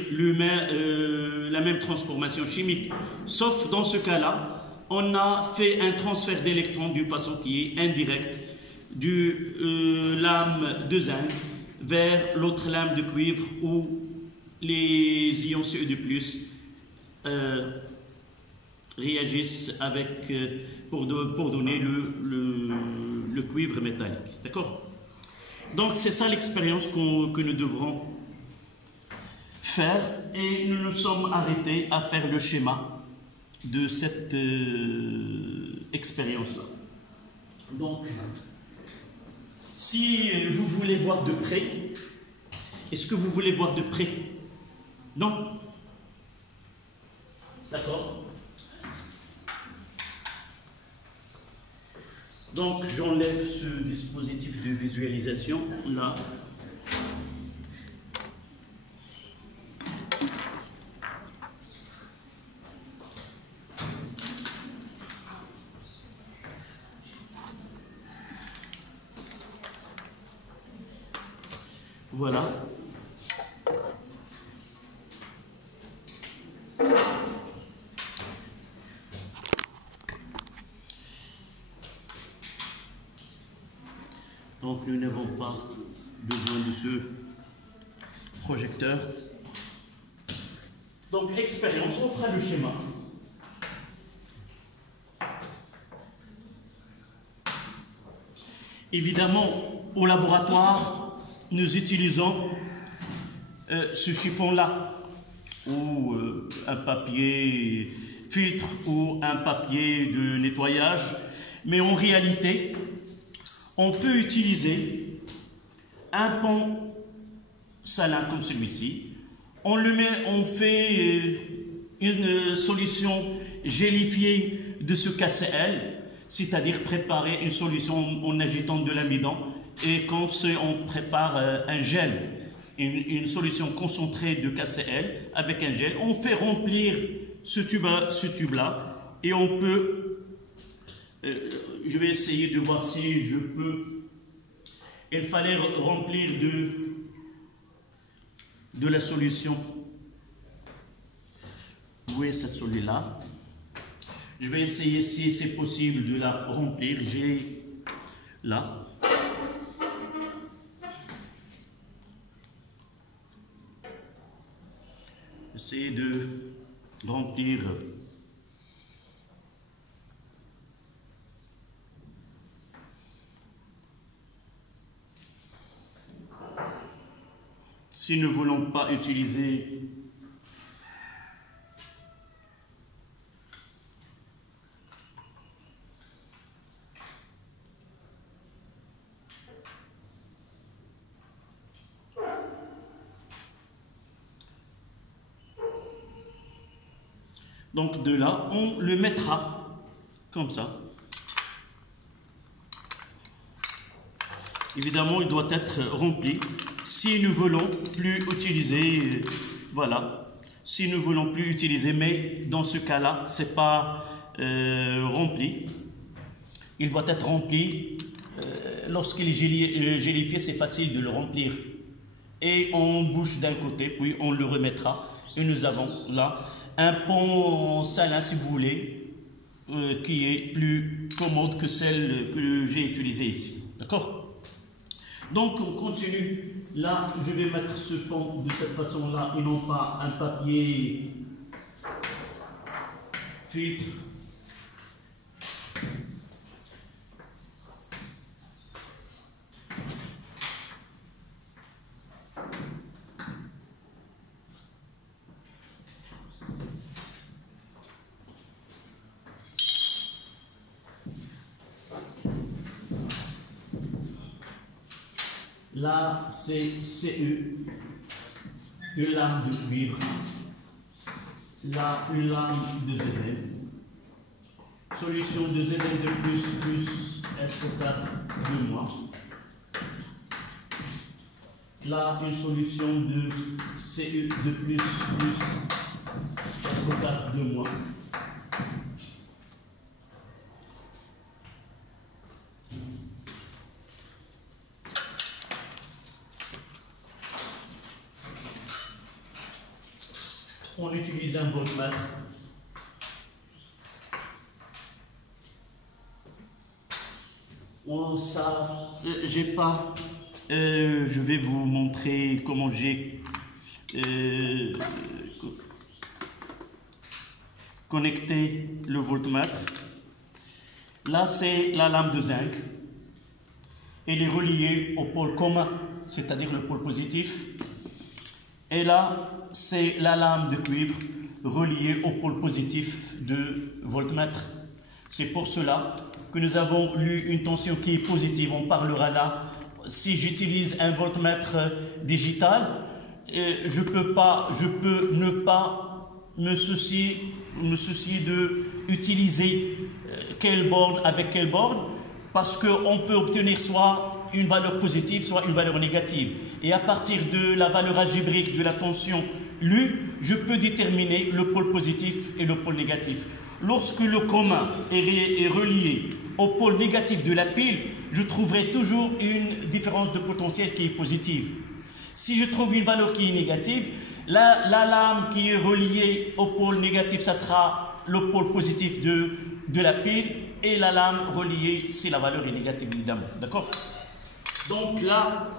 la même transformation chimique. Sauf dans ce cas-là, on a fait un transfert d'électrons d'une façon qui est indirecte du lame de zinc vers l'autre lame de cuivre où les ions Ce2+ réagissent avec, pour donner le cuivre métallique. D'accord? Donc c'est ça l'expérience que nous devrons faire, et nous nous sommes arrêtés à faire le schéma de cette expérience-là. Donc, si vous voulez voir de près, est-ce que vous voulez voir de près? Non? D'accord? Donc, j'enlève ce dispositif de visualisation, là. Voilà. Donc nous n'avons pas besoin de ce projecteur. Donc expérience, on fera le schéma. Évidemment, au laboratoire, nous utilisons ce chiffon-là, ou un papier filtre, ou un papier de nettoyage. Mais en réalité, on peut utiliser un pont salin comme celui-ci. On fait une solution gélifiée de ce KCl, c'est-à-dire préparer une solution en agitant de l'amidon. Et quand on prépare un gel, une solution concentrée de KCl avec un gel, on fait remplir ce tube-là et on peut, je vais essayer de voir si je peux, il fallait remplir de la solution. Où est cette celui-là? Je vais essayer si c'est possible de la remplir. J'ai là. Essayer de remplir. Si nous ne voulons pas utiliser donc de là, on le mettra comme ça. Évidemment, il doit être rempli. Si nous voulons plus utiliser, voilà. Si nous voulons plus utiliser, mais dans ce cas-là, c'est pas rempli. Il doit être rempli. Lorsqu'il est gélifié, c'est facile de le remplir. Et on bouche d'un côté, puis on le remettra. Et nous avons là un pont salin, si vous voulez, qui est plus commode que celle que j'ai utilisée ici. D'accord? Donc, on continue. Là, je vais mettre ce pont de cette façon-là et non pas un papier filtre. Là, c'est CE, une lame de cuivre. Là, une lame de Zn. Solution de Zn de plus SO4 de moins. Là, une solution de CE de plus SO4 de moins. On utilise un voltmètre. Oh, ça, j'ai pas. Je vais vous montrer comment j'ai connecté le voltmètre. Là, c'est la lame de zinc. Elle est reliée au pôle commun, c'est-à-dire le pôle positif. Et là, c'est la lame de cuivre reliée au pôle positif de voltmètre. C'est pour cela que nous avons lu une tension qui est positive. On parlera là. Si j'utilise un voltmètre digital, je peux ne pas me soucier de utiliser quelle borne avec quelle borne, parce qu'on peut obtenir soit une valeur positive, soit une valeur négative. Et à partir de la valeur algébrique de la tension lue, je peux déterminer le pôle positif et le pôle négatif. Lorsque le commun est relié au pôle négatif de la pile, je trouverai toujours une différence de potentiel qui est positive. Si je trouve une valeur qui est négative, la lame qui est reliée au pôle négatif, ça sera le pôle positif de la pile, et la lame reliée, c'est la valeur est négative, évidemment. D'accord? Donc là,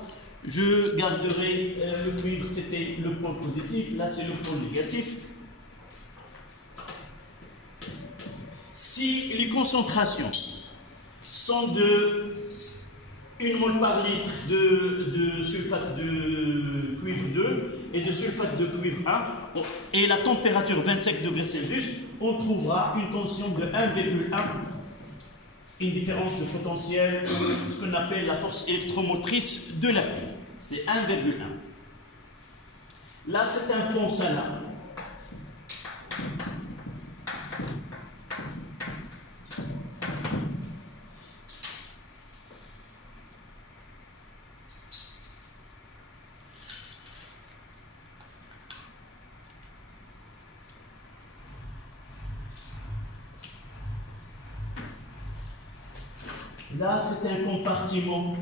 je garderai le cuivre, c'était le pôle positif, là c'est le pôle négatif. Si les concentrations sont de 1 mol par litre de sulfate de cuivre 2 et de sulfate de cuivre 1, et la température 25 degrés Celsius, on trouvera une tension de 1,1, une différence de potentiel, ce qu'on appelle la force électromotrice de la pile. C'est 1,1. Là, c'est un pont salin. Là, c'est un compartiment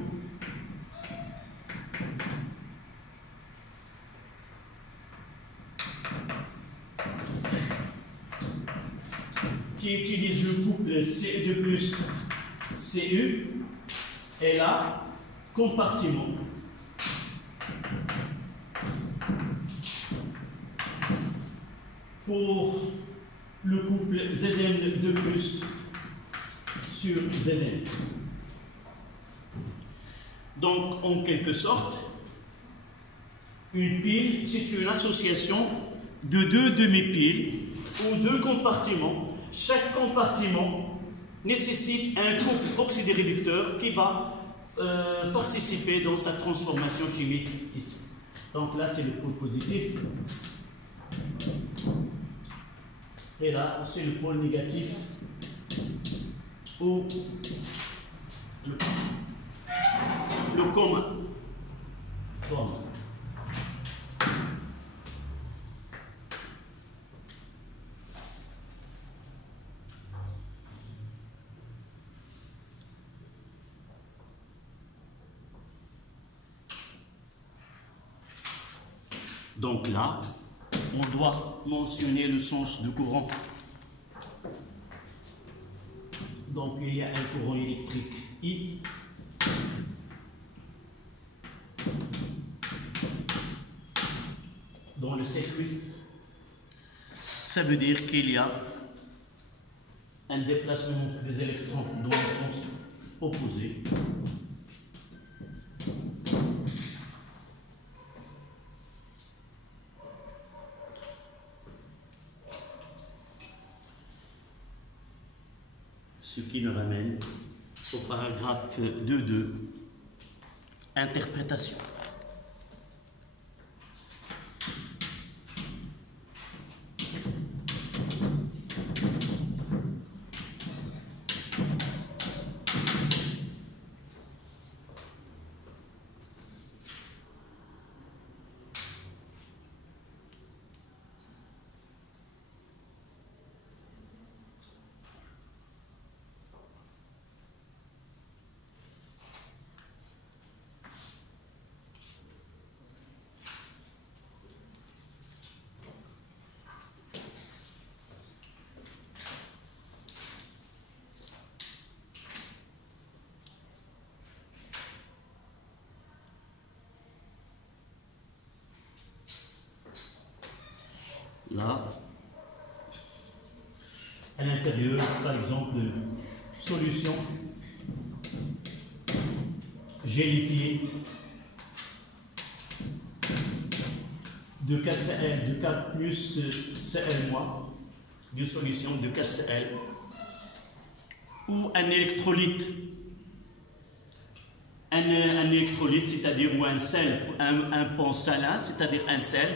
qui utilise le couple CE2 plus CU. Et là, compartiment pour le couple Zn2 plus sur Zn. Donc, en quelque sorte, une pile, c'est une association de deux demi-piles ou deux compartiments. Chaque compartiment nécessite un couple oxydoréducteur qui va participer dans sa transformation chimique ici. Donc là, c'est le pôle positif. Et là, c'est le pôle négatif ou le commun. Donc là, on doit mentionner le sens du courant. Donc il y a un courant électrique I. Dans le circuit. Ça veut dire qu'il y a un déplacement des électrons dans le sens opposé. Ce qui nous ramène au paragraphe 2.2, interprétation. Là, à l'intérieur, par exemple, solution gélifiée de KCl, de K plus Cl-, de solution de KCl, ou un électrolyte. Un électrolyte, c'est-à-dire ou un sel, un pont salin, c'est-à-dire un sel,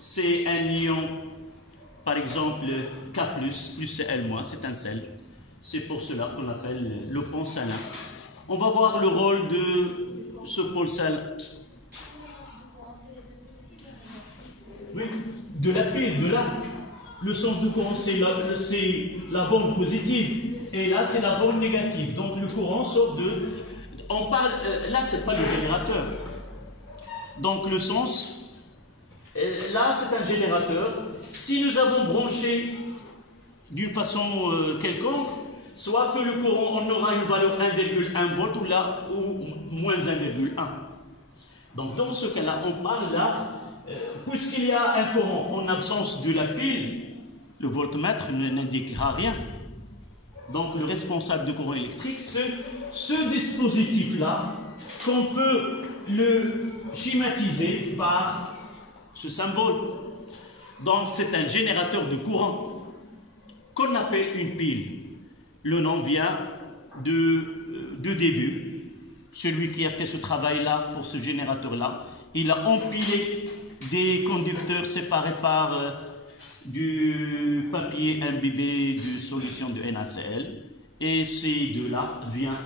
c'est un ion. Par exemple, K plus Cl-, c'est un sel. C'est pour cela qu'on appelle le pont salin. On va voir le rôle de ce pôle salin. Oui, de la pile, de là. Le sens du courant, c'est la borne positive. Et là, c'est la borne négative. Donc, le courant sort de... On parle... là, ce n'est pas le générateur. Donc, le sens... là, c'est un générateur. Si nous avons branché d'une façon quelconque, soit que le courant, on aura une valeur 1,1 volt ou là, ou moins 1,1. Donc, dans ce cas-là, on parle là, puisqu'il y a un courant en absence de la pile, le voltmètre n'indiquera rien. Donc, le responsable du courant électrique, c'est ce dispositif-là qu'on peut le schématiser par ce symbole. Donc c'est un générateur de courant qu'on appelle une pile. Le nom vient de début. Celui qui a fait ce travail-là pour ce générateur-là, il a empilé des conducteurs séparés par du papier imbibé de solution de NaCl. Et c'est de là vient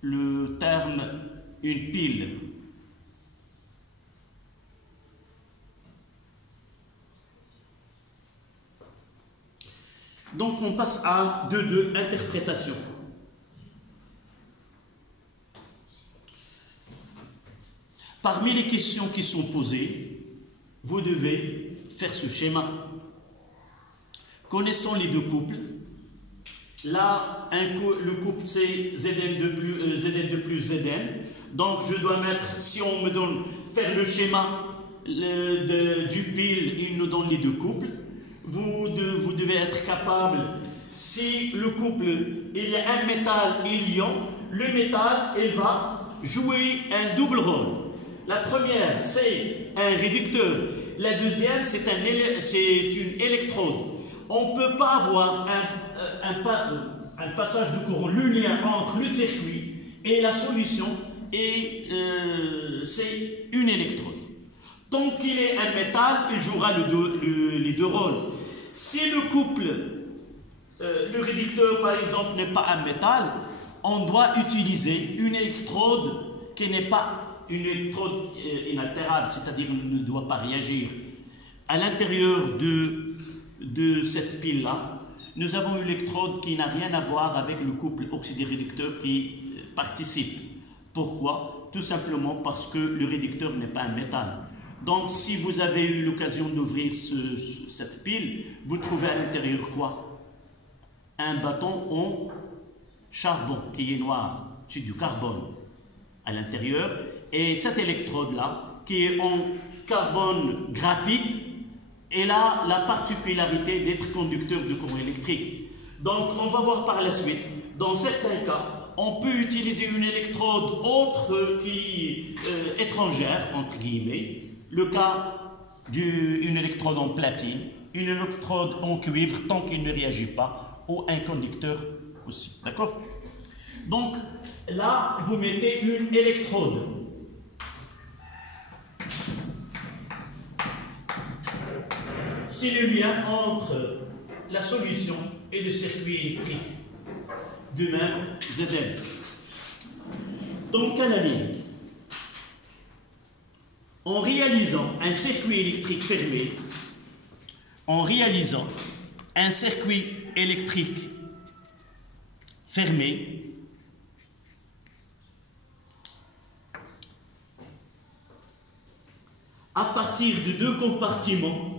le terme une pile. Donc on passe à deux interprétations. Parmi les questions qui sont posées, vous devez faire ce schéma. Connaissons les deux couples. Là, le couple c'est Zn2 plus Zn. Donc je dois mettre, si on me donne faire le schéma du pile, il nous donne les deux couples. Vous devez être capable, si le couple, il y a un métal et l'ion, le métal, il va jouer un double rôle. La première, c'est un réducteur. La deuxième, c'est une électrode. On ne peut pas avoir un passage de courant, le lien entre le circuit et la solution, et c'est une électrode. Tant qu'il est un métal, il jouera les deux rôles. Si le couple, le réducteur par exemple, n'est pas un métal, on doit utiliser une électrode qui n'est pas une électrode inaltérable, c'est-à-dire ne doit pas réagir. À l'intérieur de cette pile-là, nous avons une électrode qui n'a rien à voir avec le couple oxyde-réducteur qui participe. Pourquoi? Tout simplement parce que le réducteur n'est pas un métal. Donc, si vous avez eu l'occasion d'ouvrir cette pile, vous trouvez à l'intérieur quoi? Un bâton en charbon qui est noir, c'est du carbone à l'intérieur. Et cette électrode-là, qui est en carbone graphite, elle a la particularité d'être conducteur de courant électrique. Donc, on va voir par la suite. Dans certains cas, on peut utiliser une électrode autre étrangère, entre guillemets. Le cas d'une électrode en platine, une électrode en cuivre tant qu'il ne réagit pas, ou un conducteur aussi. D'accord? Donc, là, vous mettez une électrode. C'est le lien entre la solution et le circuit électrique. De même, Zn. Donc, à la ligne, en réalisant un circuit électrique fermé, à partir de deux compartiments,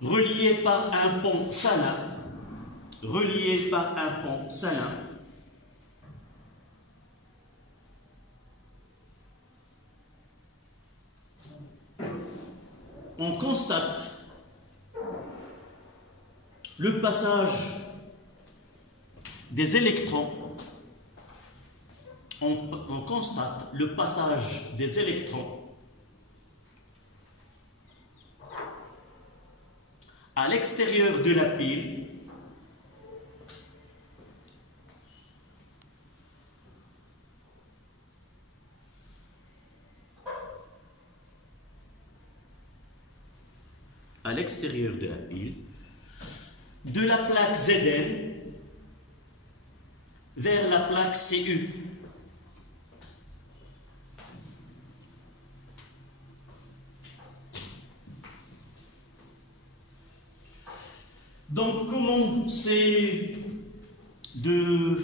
reliés par un pont salin, on constate le passage des électrons, à l'extérieur de la pile de la plaque Zn vers la plaque Cu. Donc, comment c'est de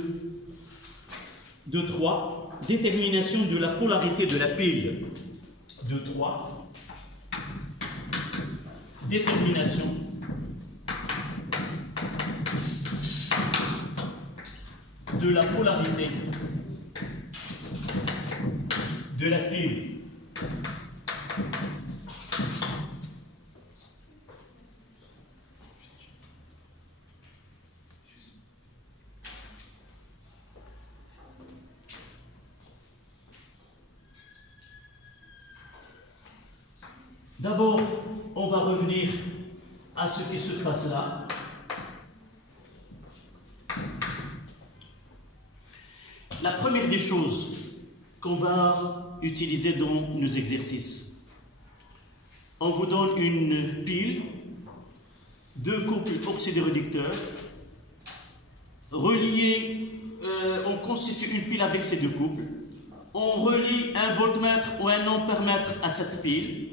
3, détermination de la polarité de la pile. De 3, détermination de la polarité de la pile. D'abord, on va revenir à ce qui se passe là. La première des choses qu'on va utiliser dans nos exercices, on vous donne une pile, deux couples oxydoréducteurs, reliés, on constitue une pile avec ces deux couples, on relie un voltmètre ou un ampèremètre à cette pile.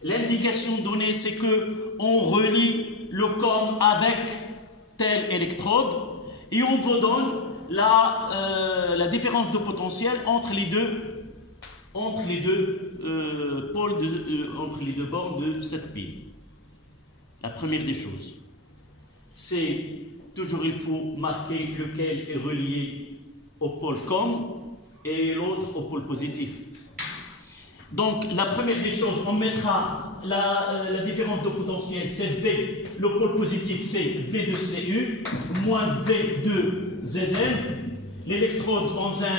L'indication donnée, c'est que on relie le COM avec telle électrode et on vous donne la différence de potentiel entre les deux bords de cette pile. La première des choses, c'est toujours il faut marquer lequel est relié au pôle COM et l'autre au pôle positif. Donc la première des choses, on mettra la différence de potentiel, c'est V, le pôle positif c'est V de CU moins V de ZN. L'électrode en zinc,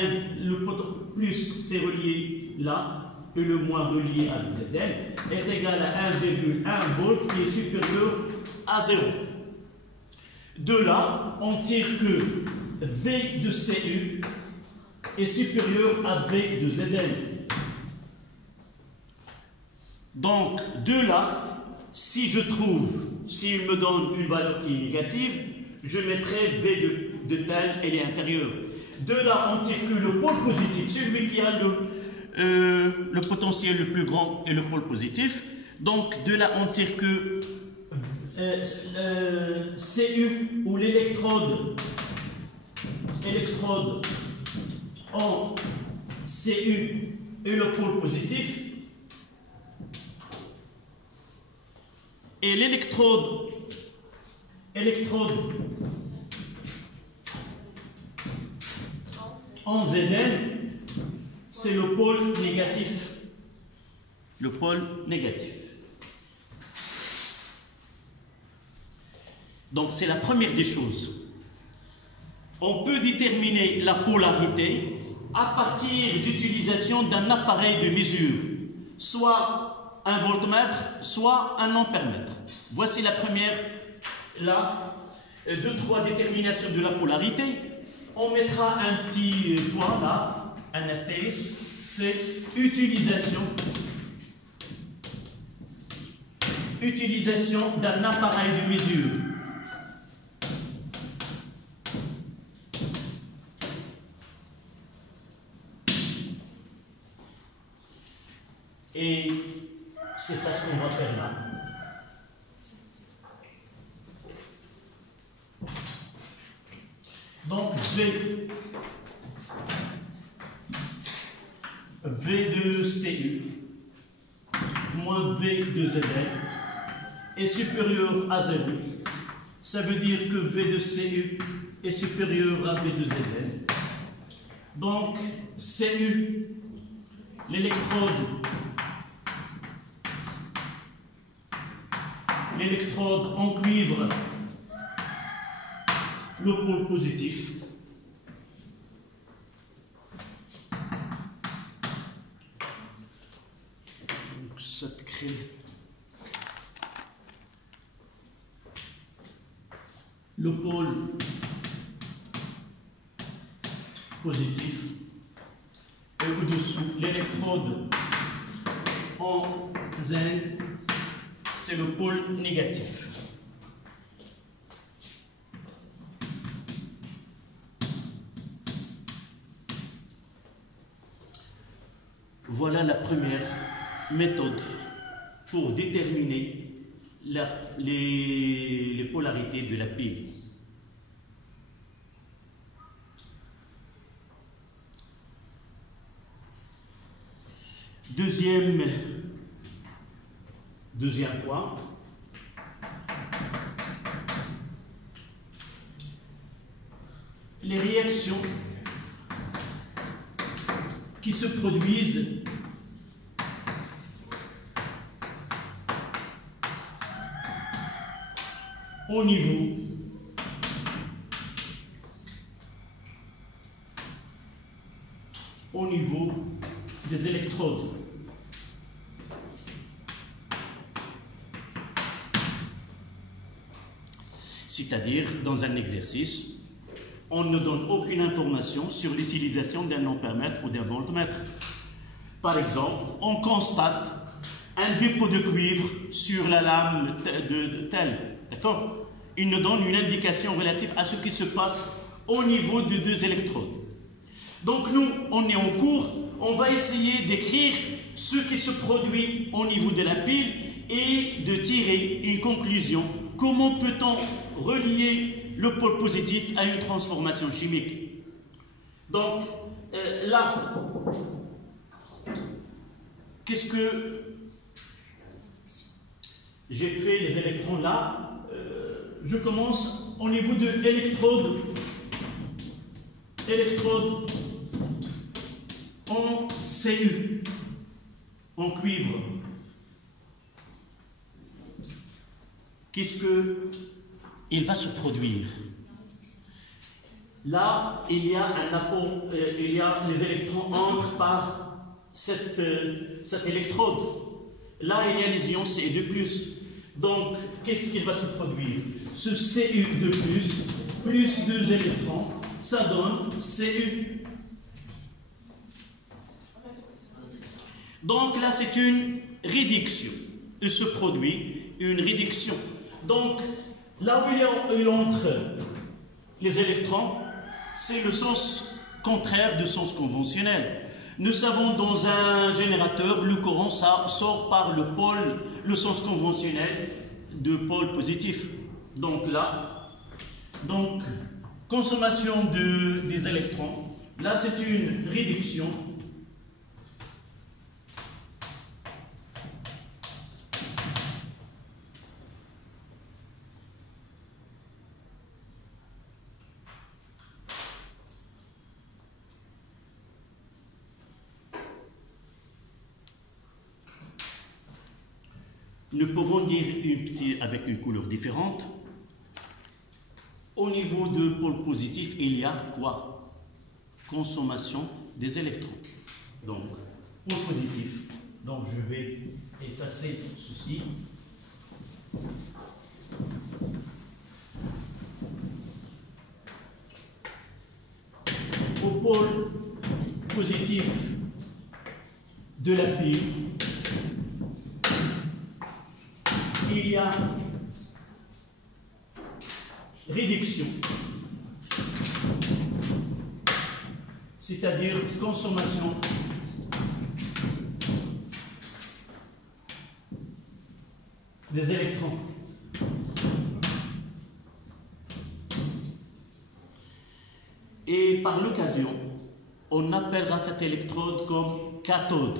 le plus c'est relié là, et le moins relié avec ZN, est égal à 1,1 volt qui est supérieur à 0. De là, on tire que V de CU est supérieur à V de ZN. Donc, de là, s'il me donne une valeur qui est négative, je mettrai V de tel, elle est intérieure. De là, on tire que le pôle positif, celui qui a le potentiel le plus grand est le pôle positif. Donc, de là, on tire que CU ou l'électrode en CU est le pôle positif. Et l'électrode en Zn, c'est le pôle négatif. Le pôle négatif. Donc c'est la première des choses. On peut déterminer la polarité à partir d'utilisation d'un appareil de mesure, soit un voltmètre, soit un ampèremètre. Voici la première, là, 2-3 déterminations de la polarité. On mettra un petit point là, un astérisque, c'est utilisation d'un appareil de mesure. Et c'est ça ce qu'on va faire là. Donc V de CU moins V de ZN est supérieur à 0. Ça veut dire que V de CU est supérieur à V de ZN. Donc CU, l'électrode en cuivre, le pôle positif. Donc ça crée le pôle positif et au-dessous l'électrode en zinc, c'est le pôle négatif. Voilà la première méthode pour déterminer les polarités de la pile. Deuxième point, les réactions qui se produisent au niveau des électrodes. C'est-à-dire, dans un exercice, on ne donne aucune information sur l'utilisation d'un ampèremètre ou d'un voltmètre. Par exemple, on constate un dépôt de cuivre sur la lame de telle. D'accord? Il nous donne une indication relative à ce qui se passe au niveau de deux électrodes. Donc nous, on est en cours, on va essayer d'écrire ce qui se produit au niveau de la pile et de tirer une conclusion. Comment peut-on relier le pôle positif à une transformation chimique? Donc là, qu'est-ce que j'ai fait les électrons là? Je commence au niveau de l'électrode en Cu, en cuivre. Qu'est-ce qu'il va se produire? Là, il y a un apport, les électrons entrent par cette électrode. Là, il y a les ions Cu2+. Donc, qu'est-ce qui va se produire? Ce Cu2+, plus 2 électrons, ça donne Cu. Donc là, c'est une réduction. Il se produit une réduction. Donc, là où il entre les électrons, c'est le sens contraire du sens conventionnel. Nous savons dans un générateur, le courant ça sort par le sens conventionnel de pôle positif. Donc là, consommation des électrons, là c'est une réduction. Nous pouvons dire avec une couleur différente. Au niveau de pôle positif, il y a quoi? Consommation des électrons. Donc, pôle positif. Donc, je vais effacer ceci. Au pôle positif de la pile, il y a réduction, c'est-à-dire consommation des électrons. Et par l'occasion, on appellera cette électrode comme cathode.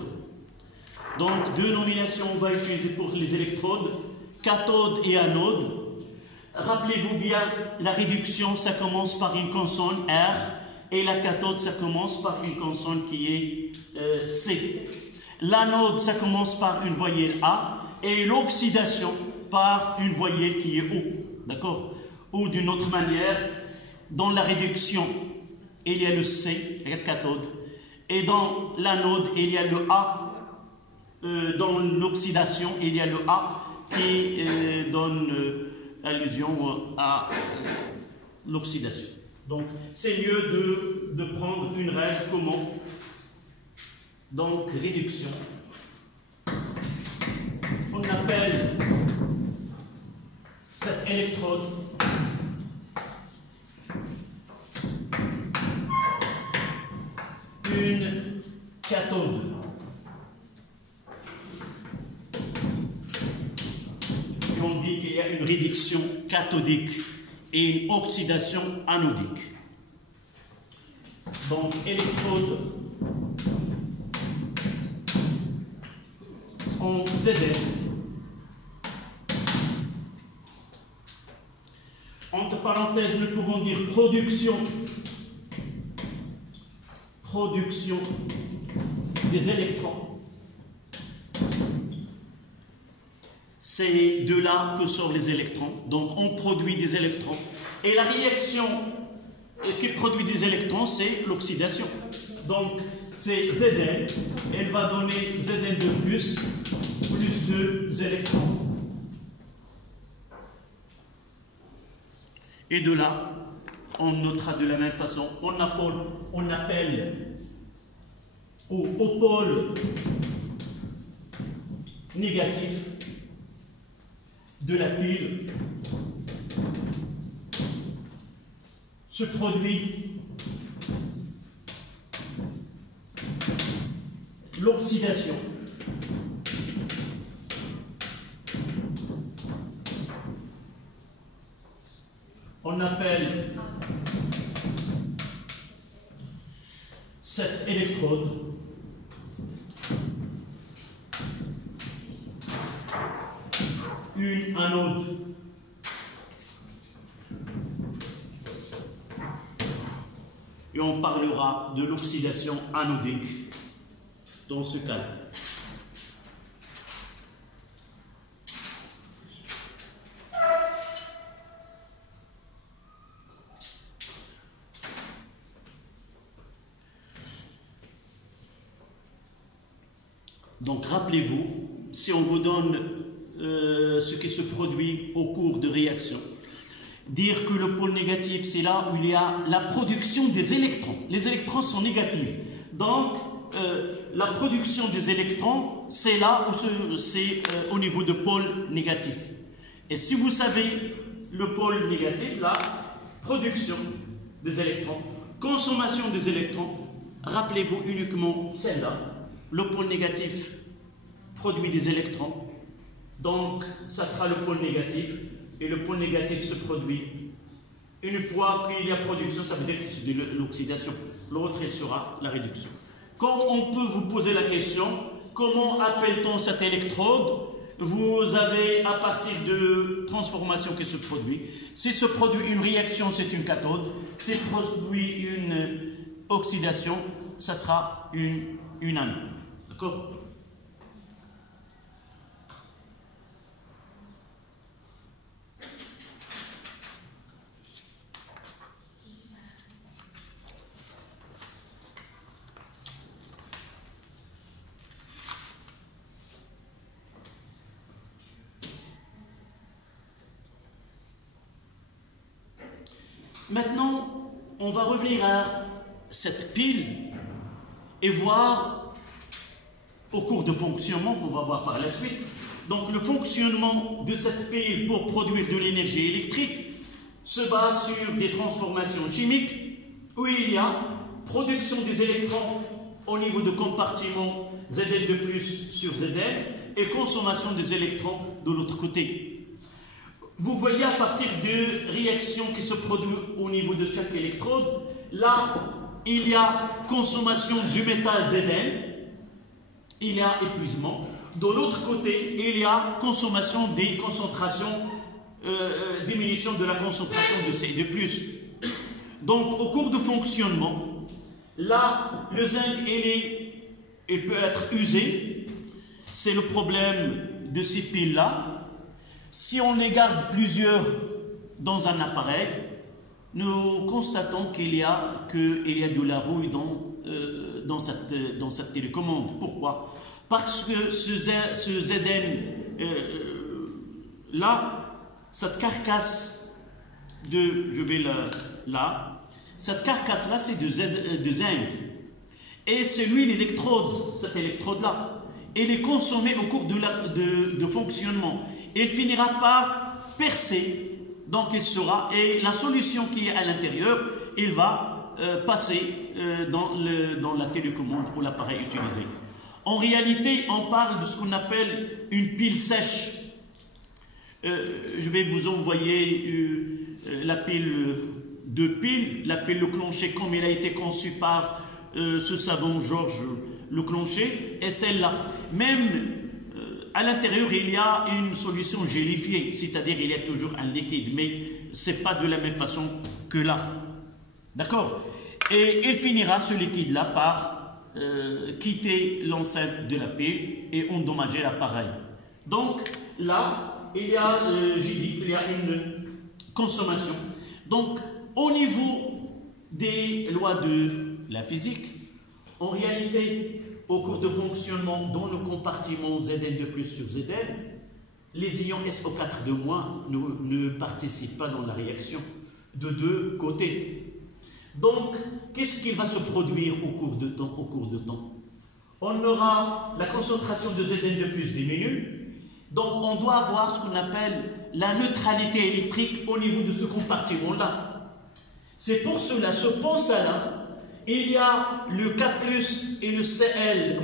Donc, deux nominations on va utiliser pour les électrodes, cathode et anode. Rappelez-vous bien, la réduction, ça commence par une consonne R, et la cathode, ça commence par une consonne qui est C. L'anode, ça commence par une voyelle A, et l'oxydation par une voyelle qui est O. D'accord? Ou d'une autre manière, dans la réduction, il y a le C, la cathode, et dans l'anode, il y a le A. Dans l'oxydation, il y a le A qui donne allusion à l'oxydation. Donc, c'est mieux de prendre une règle comment? Donc, réduction. On appelle cette électrode une cathode. On dit qu'il y a une réduction cathodique et une oxydation anodique. Donc, électrode en Zn. Entre parenthèses, nous pouvons dire production des électrons. C'est de là que sortent les électrons. Donc, on produit des électrons. Et la réaction qui produit des électrons, c'est l'oxydation. Donc, c'est Zn. Elle va donner Zn2+, plus 2 électrons. Et de là, on notera de la même façon, on appelle au pôle négatif de la pile se produit l'oxydation. On appelle cette électrode une anode. Et on parlera de l'oxydation anodique dans ce cas-là. Donc rappelez-vous, si on vous donne ce qui se produit au cours de réaction, dire que le pôle négatif, c'est là où il y a la production des électrons. Les électrons sont négatifs. Donc, la production des électrons, c'est là où c'est au niveau de pôle négatif. Et si vous savez le pôle négatif, là, production des électrons, consommation des électrons, rappelez-vous uniquement celle-là. Le pôle négatif produit des électrons, donc ça sera le pôle négatif, et le pôle négatif se produit. Une fois qu'il y a production, ça veut dire que c'est de l'oxydation. L'autre, il sera la réduction. Quand on peut vous poser la question, comment appelle-t-on cette électrode? Vous avez à partir de transformation qui se produit. Si se produit une réaction, c'est une cathode. Si se produit une oxydation, ça sera une anode. D'accord? Maintenant, on va revenir à cette pile et voir au cours de fonctionnement qu'on va voir par la suite. Donc le fonctionnement de cette pile pour produire de l'énergie électrique se base sur des transformations chimiques où il y a production des électrons au niveau de compartiment Zn de plus sur Zn et consommation des électrons de l'autre côté. Vous voyez à partir de réactions qui se produisent au niveau de chaque électrode, là, il y a consommation du métal Zn, il y a épuisement. De l'autre côté, il y a consommation des concentrations, diminution de la concentration de C2+. Donc, au cours de fonctionnement, là, le zinc, il peut être usé. C'est le problème de ces piles-là. Si on les garde plusieurs dans un appareil, nous constatons qu'il y a de la rouille dans cette télécommande. Pourquoi? Parce que ce Zn, là, cette carcasse cette carcasse-là, c'est de zinc. Et c'est lui l'électrode, cette électrode-là. Elle est consommée au cours de fonctionnement. Il finira par percer, donc il sera, et la solution qui est à l'intérieur, il va passer dans la télécommande ou l'appareil utilisé. En réalité, on parle de ce qu'on appelle une pile sèche. Je vais vous envoyer la pile de pile, la pile Leclanché comme il a été conçu par ce savant Georges Leclanché, et celle-là. Même à l'intérieur, il y a une solution gélifiée, c'est-à-dire il y a toujours un liquide, mais ce n'est pas de la même façon que là. D'accord? Et il finira, ce liquide-là, par quitter l'enceinte de la pile et endommager l'appareil. Donc, là, il y a, j'ai dit qu'il y a une consommation. Donc, au niveau des lois de la physique, en réalité, au cours de fonctionnement dans le compartiment Zn de plus sur Zn, les ions SO4 de moins ne participent pas dans la réaction. de deux côtés. Donc, qu'est-ce qui va se produire au cours de temps? On aura la concentration de Zn de plus diminue. Donc, on doit avoir ce qu'on appelle la neutralité électrique au niveau de ce compartiment-là. C'est pour cela, ce pont-salin, il y a le K+, et le Cl-,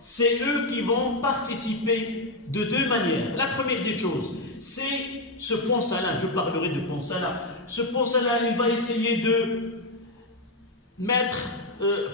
c'est eux qui vont participer de deux manières. La première des choses, c'est ce pont salin, je parlerai de pont salin. Ce pont salin, il va essayer de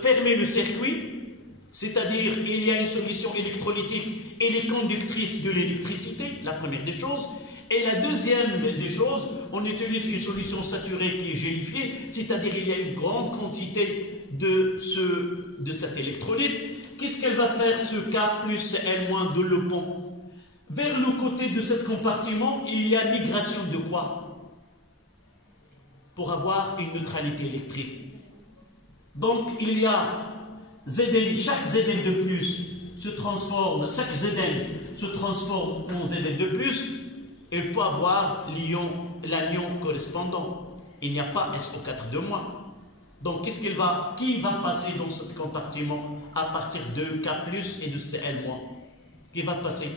fermer le circuit, c'est-à-dire il y a une solution électrolytique et les conductrices de l'électricité, la première des choses. Et la deuxième des choses, on utilise une solution saturée qui est gélifiée, c'est-à-dire il y a une grande quantité de cet électrolyte. Qu'est-ce qu'elle va faire, ce K plus Cl- de le pont? Vers le côté de ce compartiment, il y a migration de quoi? Pour avoir une neutralité électrique. Donc, il y a Zn, chaque Zn de plus se transforme, chaque Zn se transforme en Zn de plus. Il faut avoir l'anion correspondant. Il n'y a pas SO4 de moins. Donc, qui va passer dans ce compartiment à partir de K+, et de Cl-? Qui va passer?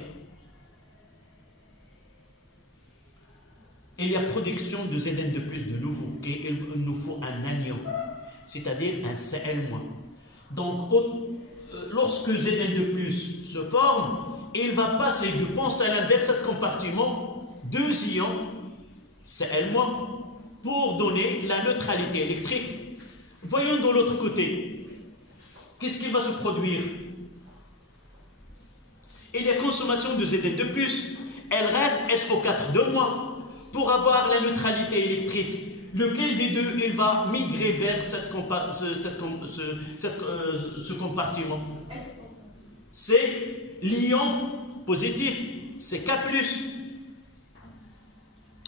Il y a production de Zn de plus de nouveau. Il nous faut un anion, c'est-à-dire un Cl-. Donc, lorsque Zn de plus se forme, il va passer du pont salin vers ce compartiment, deux ions Cl- pour donner la neutralité électrique. Voyons de l'autre côté, qu'est-ce qui va se produire? Il y a consommation de Zn de plus, elle reste SO4 de moins. Pour avoir la neutralité électrique, lequel des deux il va migrer vers ce compartiment? C'est l'ion positif, c'est K+.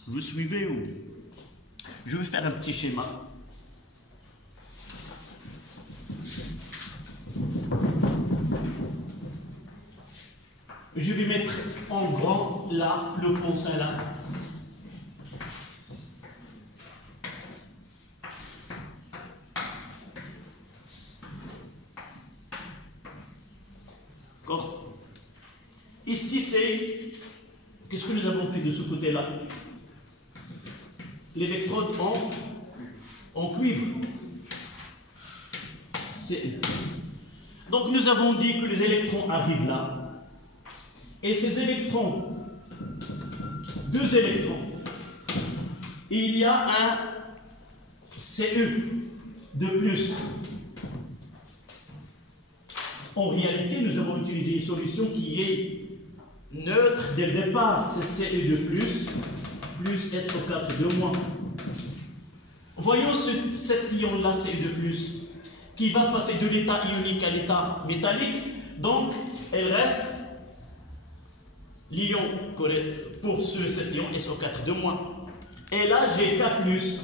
Vous suivez ou? Je vais faire un petit schéma. Je vais mettre en grand là le pont salin. Ici, c'est... Qu'est-ce que nous avons fait de ce côté-là? L'électrode en cuivre. Donc, nous avons dit que les électrons arrivent là. Et ces électrons, deux électrons, il y a un Ce de plus. En réalité, nous avons utilisé une solution qui est neutre dès le départ, c'est Ce de plus SO4 de moins. Voyons cet ion-là, Ce de plus, qui va passer de l'état ionique à l'état métallique. Donc, elle reste l'ion pour cet ion SO4 de moins. Et là, j'ai K plus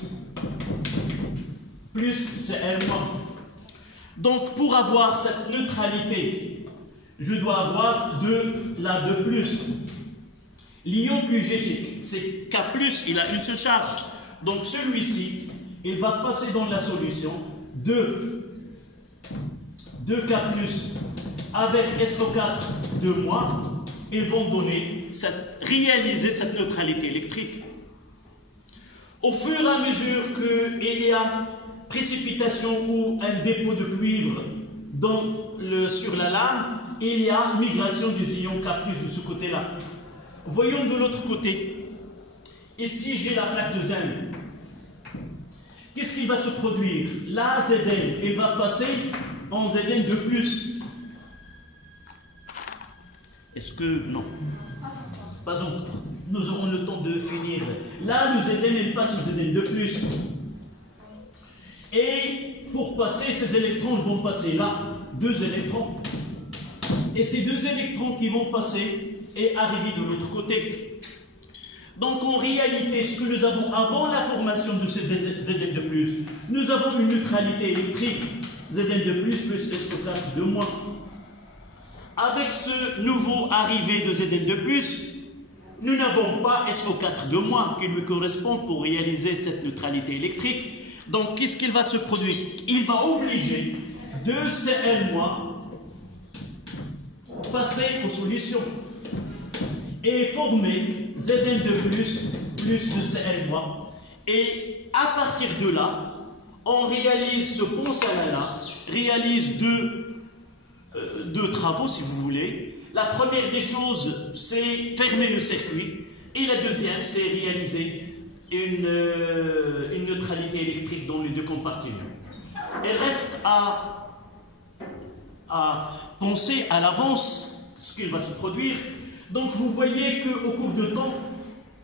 Cl-. Donc, pour avoir cette neutralité, je dois avoir la 2 plus. L'ion que j'ai, c'est K+, il a une seule charge. Donc, celui-ci, il va passer dans la solution 2K+, avec SO4 de moins, ils vont donner, réaliser cette neutralité électrique. Au fur et à mesure qu'il y a précipitation ou un dépôt de cuivre sur la lame, il y a migration des ions K+ de ce côté-là. Voyons de l'autre côté. Ici, j'ai la plaque de zinc. Qu'est-ce qui va se produire? La Zn, elle va passer en Zn de plus. Est-ce que... Non. Pas encore. Nous aurons le temps de finir. Là, le Zn, elle passe au Zn de plus. Et pour passer, ces électrons vont passer là. Deux électrons. Et ces deux électrons qui vont passer et arriver de l'autre côté. Donc en réalité, ce que nous avons avant la formation de ces Zn de plus, nous avons une neutralité électrique Zn de plus SO4 de moins. Avec ce nouveau arrivé de Zn de plus, nous n'avons pas SO4 qui lui correspond pour réaliser cette neutralité électrique. Donc, qu'est-ce qu'il va se produire? Il va obliger 2Cl- passer aux solutions et former Zn2 plus de Cl-. Et à partir de là, on réalise ce pont Salala, réalise deux travaux si vous voulez. La première des choses, c'est fermer le circuit, et la deuxième, c'est réaliser une neutralité électrique dans les deux compartiments. Il reste à penser à l'avance ce qu'il va se produire. Donc vous voyez qu'au cours de temps,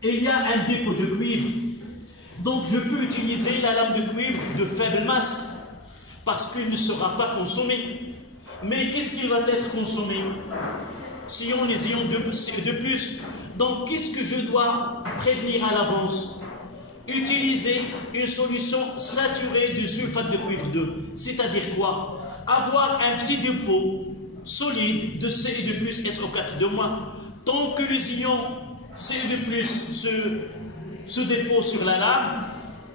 il y a un dépôt de cuivre. Donc je peux utiliser la lame de cuivre de faible masse parce qu'il ne sera pas consommé. Mais qu'est-ce qu'il va être consommé? Si on les ions de plus. Donc qu'est-ce que je dois prévenir à l'avance? Utiliser une solution saturée de sulfate de cuivre 2. C'est-à-dire quoi? Avoir un petit dépôt solide de Ce2+, SO4 Tant que les ions Ce2+ se déposent sur la lame,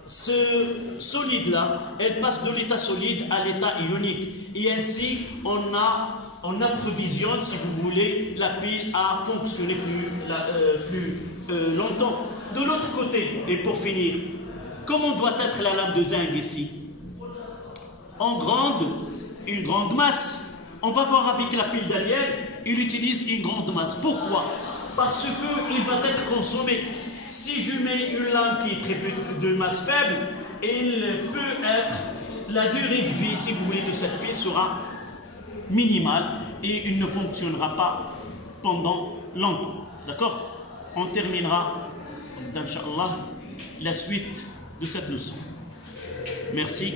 ce solide-là, elle passe de l'état solide à l'état ionique. Et ainsi, on approvisionne, si vous voulez, la pile à fonctionner plus longtemps. De l'autre côté, et pour finir, comment doit être la lame de zinc ici? Une grande masse. On va voir avec la pile Daniel, il utilise une grande masse. Pourquoi? Parce qu'il va être consommé. Si je mets une lame qui est de masse faible, la durée de vie, si vous voulez, de cette pile sera minimale et il ne fonctionnera pas pendant longtemps. D'accord? On terminera, Inch'Allah, la suite de cette leçon. Merci.